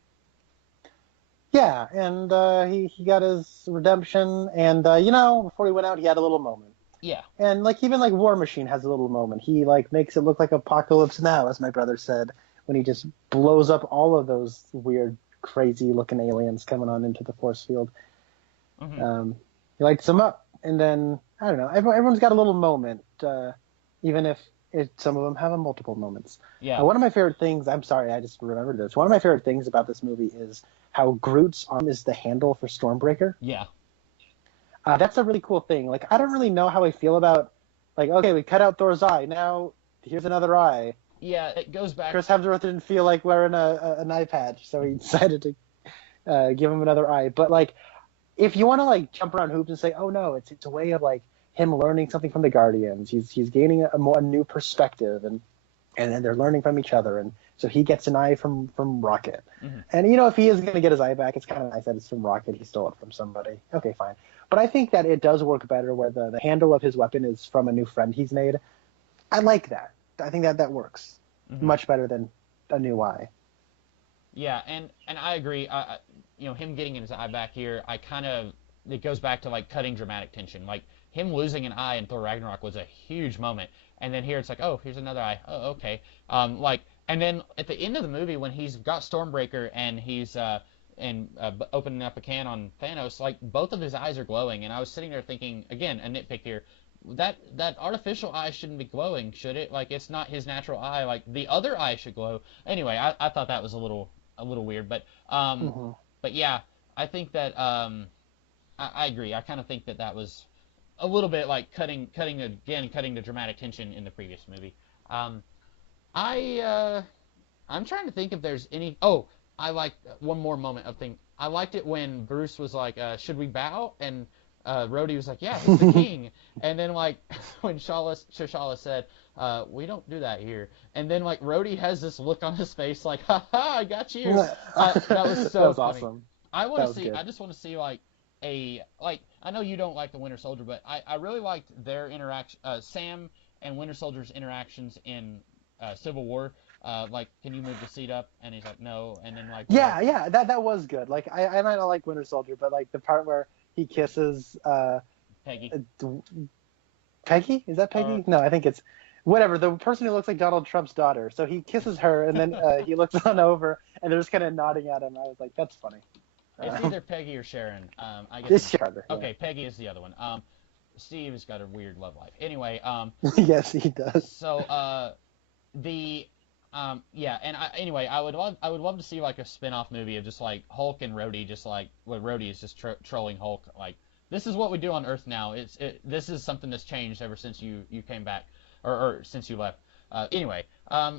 Yeah, and he got his redemption, and before he went out, he had a little moment. Yeah. And like even like War Machine has a little moment. He like makes it look like Apocalypse Now, as my brother said, when he just blows up all of those weird, crazy looking aliens coming on into the force field. Mm-hmm. He lights them up, and then I don't know. Everyone's got a little moment, even if some of them have multiple moments. Yeah. One of my favorite things. I'm sorry, I just remembered this. One of my favorite things about this movie is how Groot's arm is the handle for Stormbreaker. Yeah. That's a really cool thing. Like, I don't really know how I feel about, like, okay, we cut out Thor's eye. Now, here's another eye. Yeah, it goes back. Chris Hemsworth didn't feel like wearing an eye patch, so he decided to give him another eye. But, like, if you want to, like, jump around hoops and say, oh, no, it's a way of, like, him learning something from the Guardians. He's gaining a new perspective. And and then they're learning from each other, and so he gets an eye from Rocket. Mm-hmm. And if he is going to get his eye back, it's kind of nice that it's from Rocket. He stole it from somebody. Okay, fine. But I think that it does work better where the handle of his weapon is from a new friend he's made. I like that. I think that works much better than a new eye. Yeah, and I agree. Him getting his eye back here, it goes back to like cutting dramatic tension. Like him losing an eye in Thor Ragnarok was a huge moment, and then here it's like, oh, here's another eye. Oh, okay. And then at the end of the movie when he's got Stormbreaker and he's opening up a can on Thanos, like both of his eyes are glowing, and I was sitting there thinking, again, a nitpick here. That artificial eye shouldn't be glowing, should it? Like it's not his natural eye. Like the other eye should glow. Anyway, I thought that was a little weird, but yeah, I think that I agree. I kind of think that was a little bit like cutting the dramatic tension in the previous movie. I'm trying to think if there's any. Oh, I like one more moment of thing. I liked it when Bruce was like, "Should we bow?" and Rhodey was like, "Yeah, he's the king." And then like when T'Challa said, "We don't do that here," and then like Rhodey has this look on his face like, "Ha ha, I got you." That was so that was funny. awesome. I want to see. Good. I just want to see like I know you don't like the Winter Soldier, but I really liked their interaction. Sam and Winter Soldier's interactions in Civil War. Like, can you move the seat up? And he's like, no. And then like yeah, that was good. Like I might not like Winter Soldier, but like the part where he kisses Peggy. Peggy? Is that Peggy? No, I think it's whatever. The person who looks like Donald Trump's daughter. So he kisses her, and then he looks on over, and they're just kind of nodding at him. I was like, that's funny. It's either Peggy or Sharon. I guess it's Sharon. Okay, Peggy is the other one. Steve's got a weird love life. Anyway. Yes, he does. So yeah, and anyway, I would love to see like a spin-off movie of just like Hulk and Rhodey, just like where Rhodey is just trolling Hulk. Like this is what we do on Earth now. This is something that's changed ever since you came back or since you left. Anyway,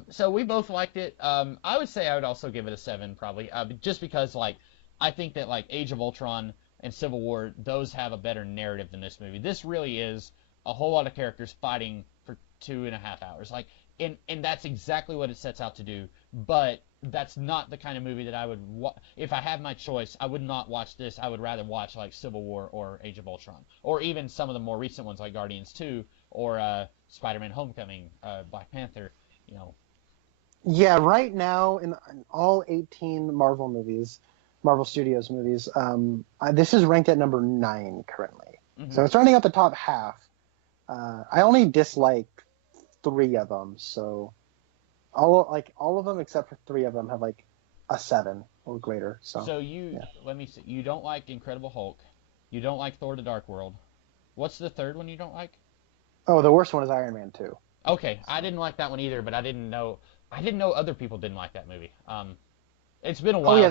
so we both liked it. I would say I would also give it a 7 probably, just because like I think that like Age of Ultron and Civil War, those have a better narrative than this movie. This really is a whole lot of characters fighting for 2.5 hours. Like. And that's exactly what it sets out to do, but that's not the kind of movie that I would if I had my choice. I would not watch this. I would rather watch like Civil War or Age of Ultron, or even some of the more recent ones like Guardians 2 or Spider-Man: Homecoming, Black Panther. Yeah, right now in all 18 Marvel Studios movies, this is ranked at number 9 currently. Mm-hmm. So it's running out the top half. I only dislike 3 of them, so all of them except for 3 of them have like a 7 or greater. So let me see. You don't like Incredible Hulk. You don't like Thor: The Dark World. What's the third one you don't like? Oh, the worst one is Iron Man 2. Okay, I didn't like that one either, but I didn't know other people didn't like that movie. It's been a while. Oh yeah,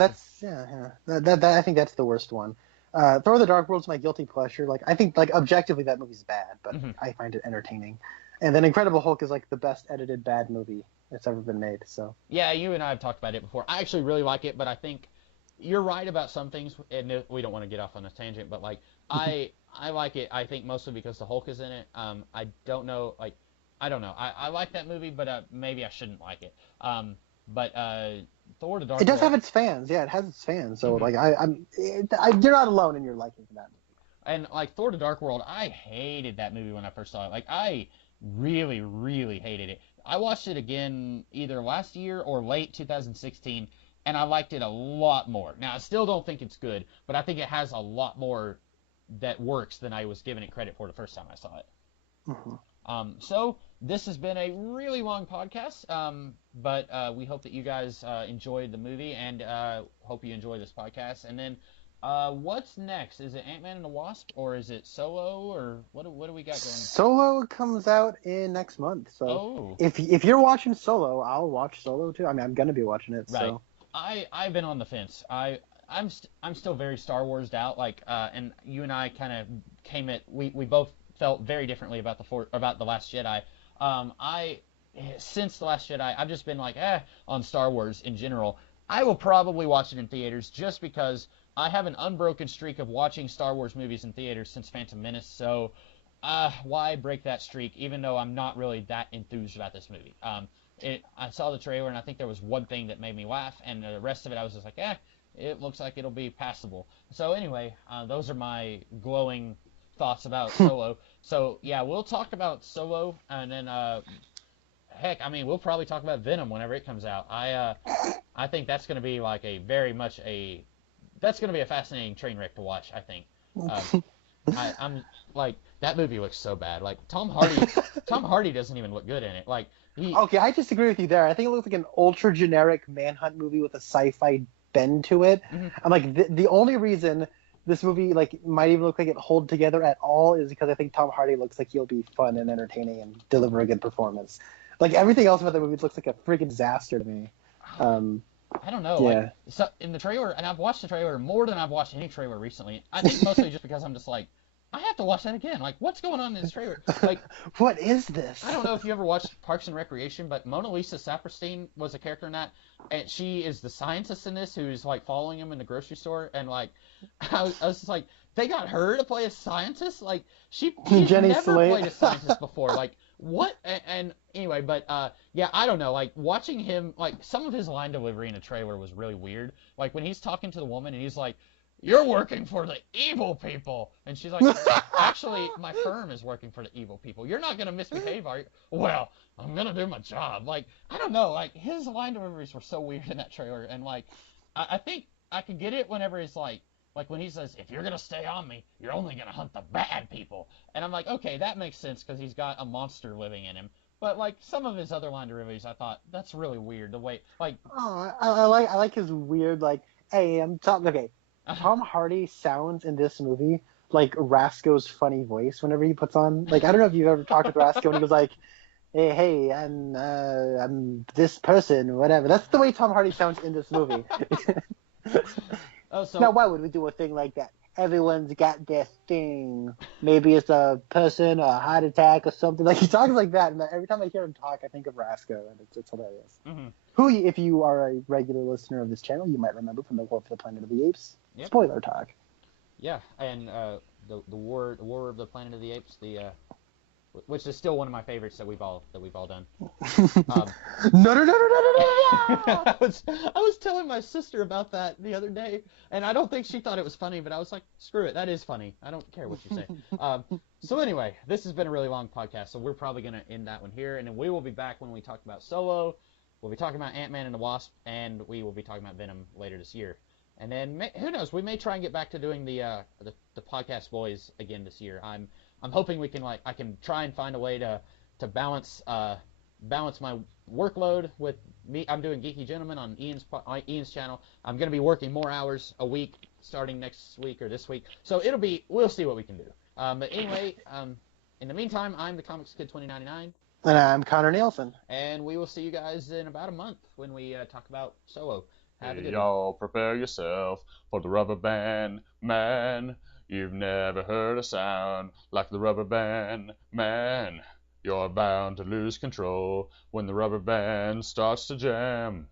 That I think that's the worst one. Thor: The Dark World's my guilty pleasure. Like I think like objectively that movie's bad, but I find it entertaining. And then Incredible Hulk is like the best edited bad movie that's ever been made. So yeah, you and I have talked about it before. I actually really like it, but I think you're right about some things, and we don't want to get off on a tangent. But like I like it. I think mostly because the Hulk is in it. I don't know. I like that movie, but maybe I shouldn't like it. But Thor: The Dark World. It does have its fans. Yeah, it has its fans. So like you're not alone in your liking for that movie. And like Thor: The Dark World, I hated that movie when I first saw it. Like I really, really hated it. I watched it again either last year or late 2016, and I liked it a lot more. Now, I still don't think it's good, but I think it has a lot more that works than I was giving it credit for the first time I saw it. Mm-hmm. So this has been a really long podcast, but we hope that you guys enjoyed the movie, and hope you enjoy this podcast. And then what's next? Is it Ant-Man and the Wasp, or is it Solo, or what do we got going? Solo comes out in next month, so if you're watching Solo, I'll watch Solo too. I mean, I'm gonna be watching it. Right. So I've been on the fence. I'm still very Star Wars'd out. Like, and you and I kind of came at we both felt very differently about the Last Jedi. Since the Last Jedi, I've just been like on Star Wars in general. I will probably watch it in theaters just because I have an unbroken streak of watching Star Wars movies in theaters since Phantom Menace, so why break that streak, even though I'm not really that enthused about this movie? I saw the trailer, and I think there was one thing that made me laugh, and the rest of it I was just like, it looks like it'll be passable. So anyway, those are my glowing thoughts about Solo. So yeah, we'll talk about Solo, and then heck, I mean, we'll probably talk about Venom whenever it comes out. I think that's going to be like that's going to be a fascinating train wreck to watch, I think. I'm like, that movie looks so bad. Like Tom Hardy doesn't even look good in it. Like Okay, I disagree with you there. I think it looks like an ultra generic manhunt movie with a sci-fi bend to it. Mm-hmm. I'm like, the only reason this movie like might even look like it hold together at all is because I think Tom Hardy looks like he'll be fun and entertaining and deliver a good performance. Like everything else about the movie looks like a freaking disaster to me. I don't know. Yeah. Like, so in the trailer, and I've watched the trailer more than I've watched any trailer recently. I think mostly just because I'm just like, I have to watch that again. Like, what's going on in this trailer? Like, what is this? I don't know if you ever watched Parks and Recreation, but Mona Lisa Saperstein was a character in that, and she is the scientist in this who's like following him in the grocery store, and like, I was just like, they got her to play a scientist? Like, she's Jenny never Slate. played a scientist before. Like, what? And anyway, but yeah, I don't know. Like watching him, like some of his line delivery in a trailer was really weird. Like when he's talking to the woman and he's like, "You're working for the evil people," and she's like, "Actually, my firm is working for the evil people. You're not gonna misbehave, are you?" "Well, I'm gonna do my job." Like I don't know. Like his line deliveries were so weird in that trailer, and like I think I could get it whenever he's like when he says, "If you're gonna stay on me, you're only gonna hunt the bad people," and I'm like, okay, that makes sense because he's got a monster living in him. But like some of his other line deliveries, I thought that's really weird. The way like I like his weird like, hey, I'm Tom. Okay, Tom Hardy sounds in this movie like Rasco's funny voice whenever he puts on. Like I don't know if you've ever talked with Rasco and he goes like, hey, I'm this person, whatever. That's the way Tom Hardy sounds in this movie. so Now, why would we do a thing like that? Everyone's got their thing. Maybe it's a person, a heart attack, or something. Like he talks like that, and every time I hear him talk, I think of Rasco, and it's hilarious. Mm-hmm. Who, if you are a regular listener of this channel, you might remember from the War for the Planet of the Apes. Yep. Spoiler talk. Yeah, and the War of the Planet of the Apes, which is still one of my favorites that we've all done. No. I was telling my sister about that the other day, and I don't think she thought it was funny, but I was like, screw it, that is funny. I don't care what you say. So anyway, this has been a really long podcast, so we're probably going to end that one here, and then we will be back when we talk about Solo. We'll be talking about Ant-Man and the Wasp, and we will be talking about Venom later this year. And then, who knows, we may try and get back to doing the podcast boys again this year. I'm hoping we can I can try and find a way to balance my workload with me. I'm doing Geeky Gentleman on Ian's channel. I'm going to be working more hours a week starting next week or this week. So we'll see what we can do. But anyway, in the meantime, I'm the Comics Kid 2099. And I'm Conner Nielsen. And we will see you guys in about a month when we talk about Solo. Have a good Y'all prepare yourself for the rubber band man. You've never heard a sound like the rubber band man. You're bound to lose control when the rubber band starts to jam.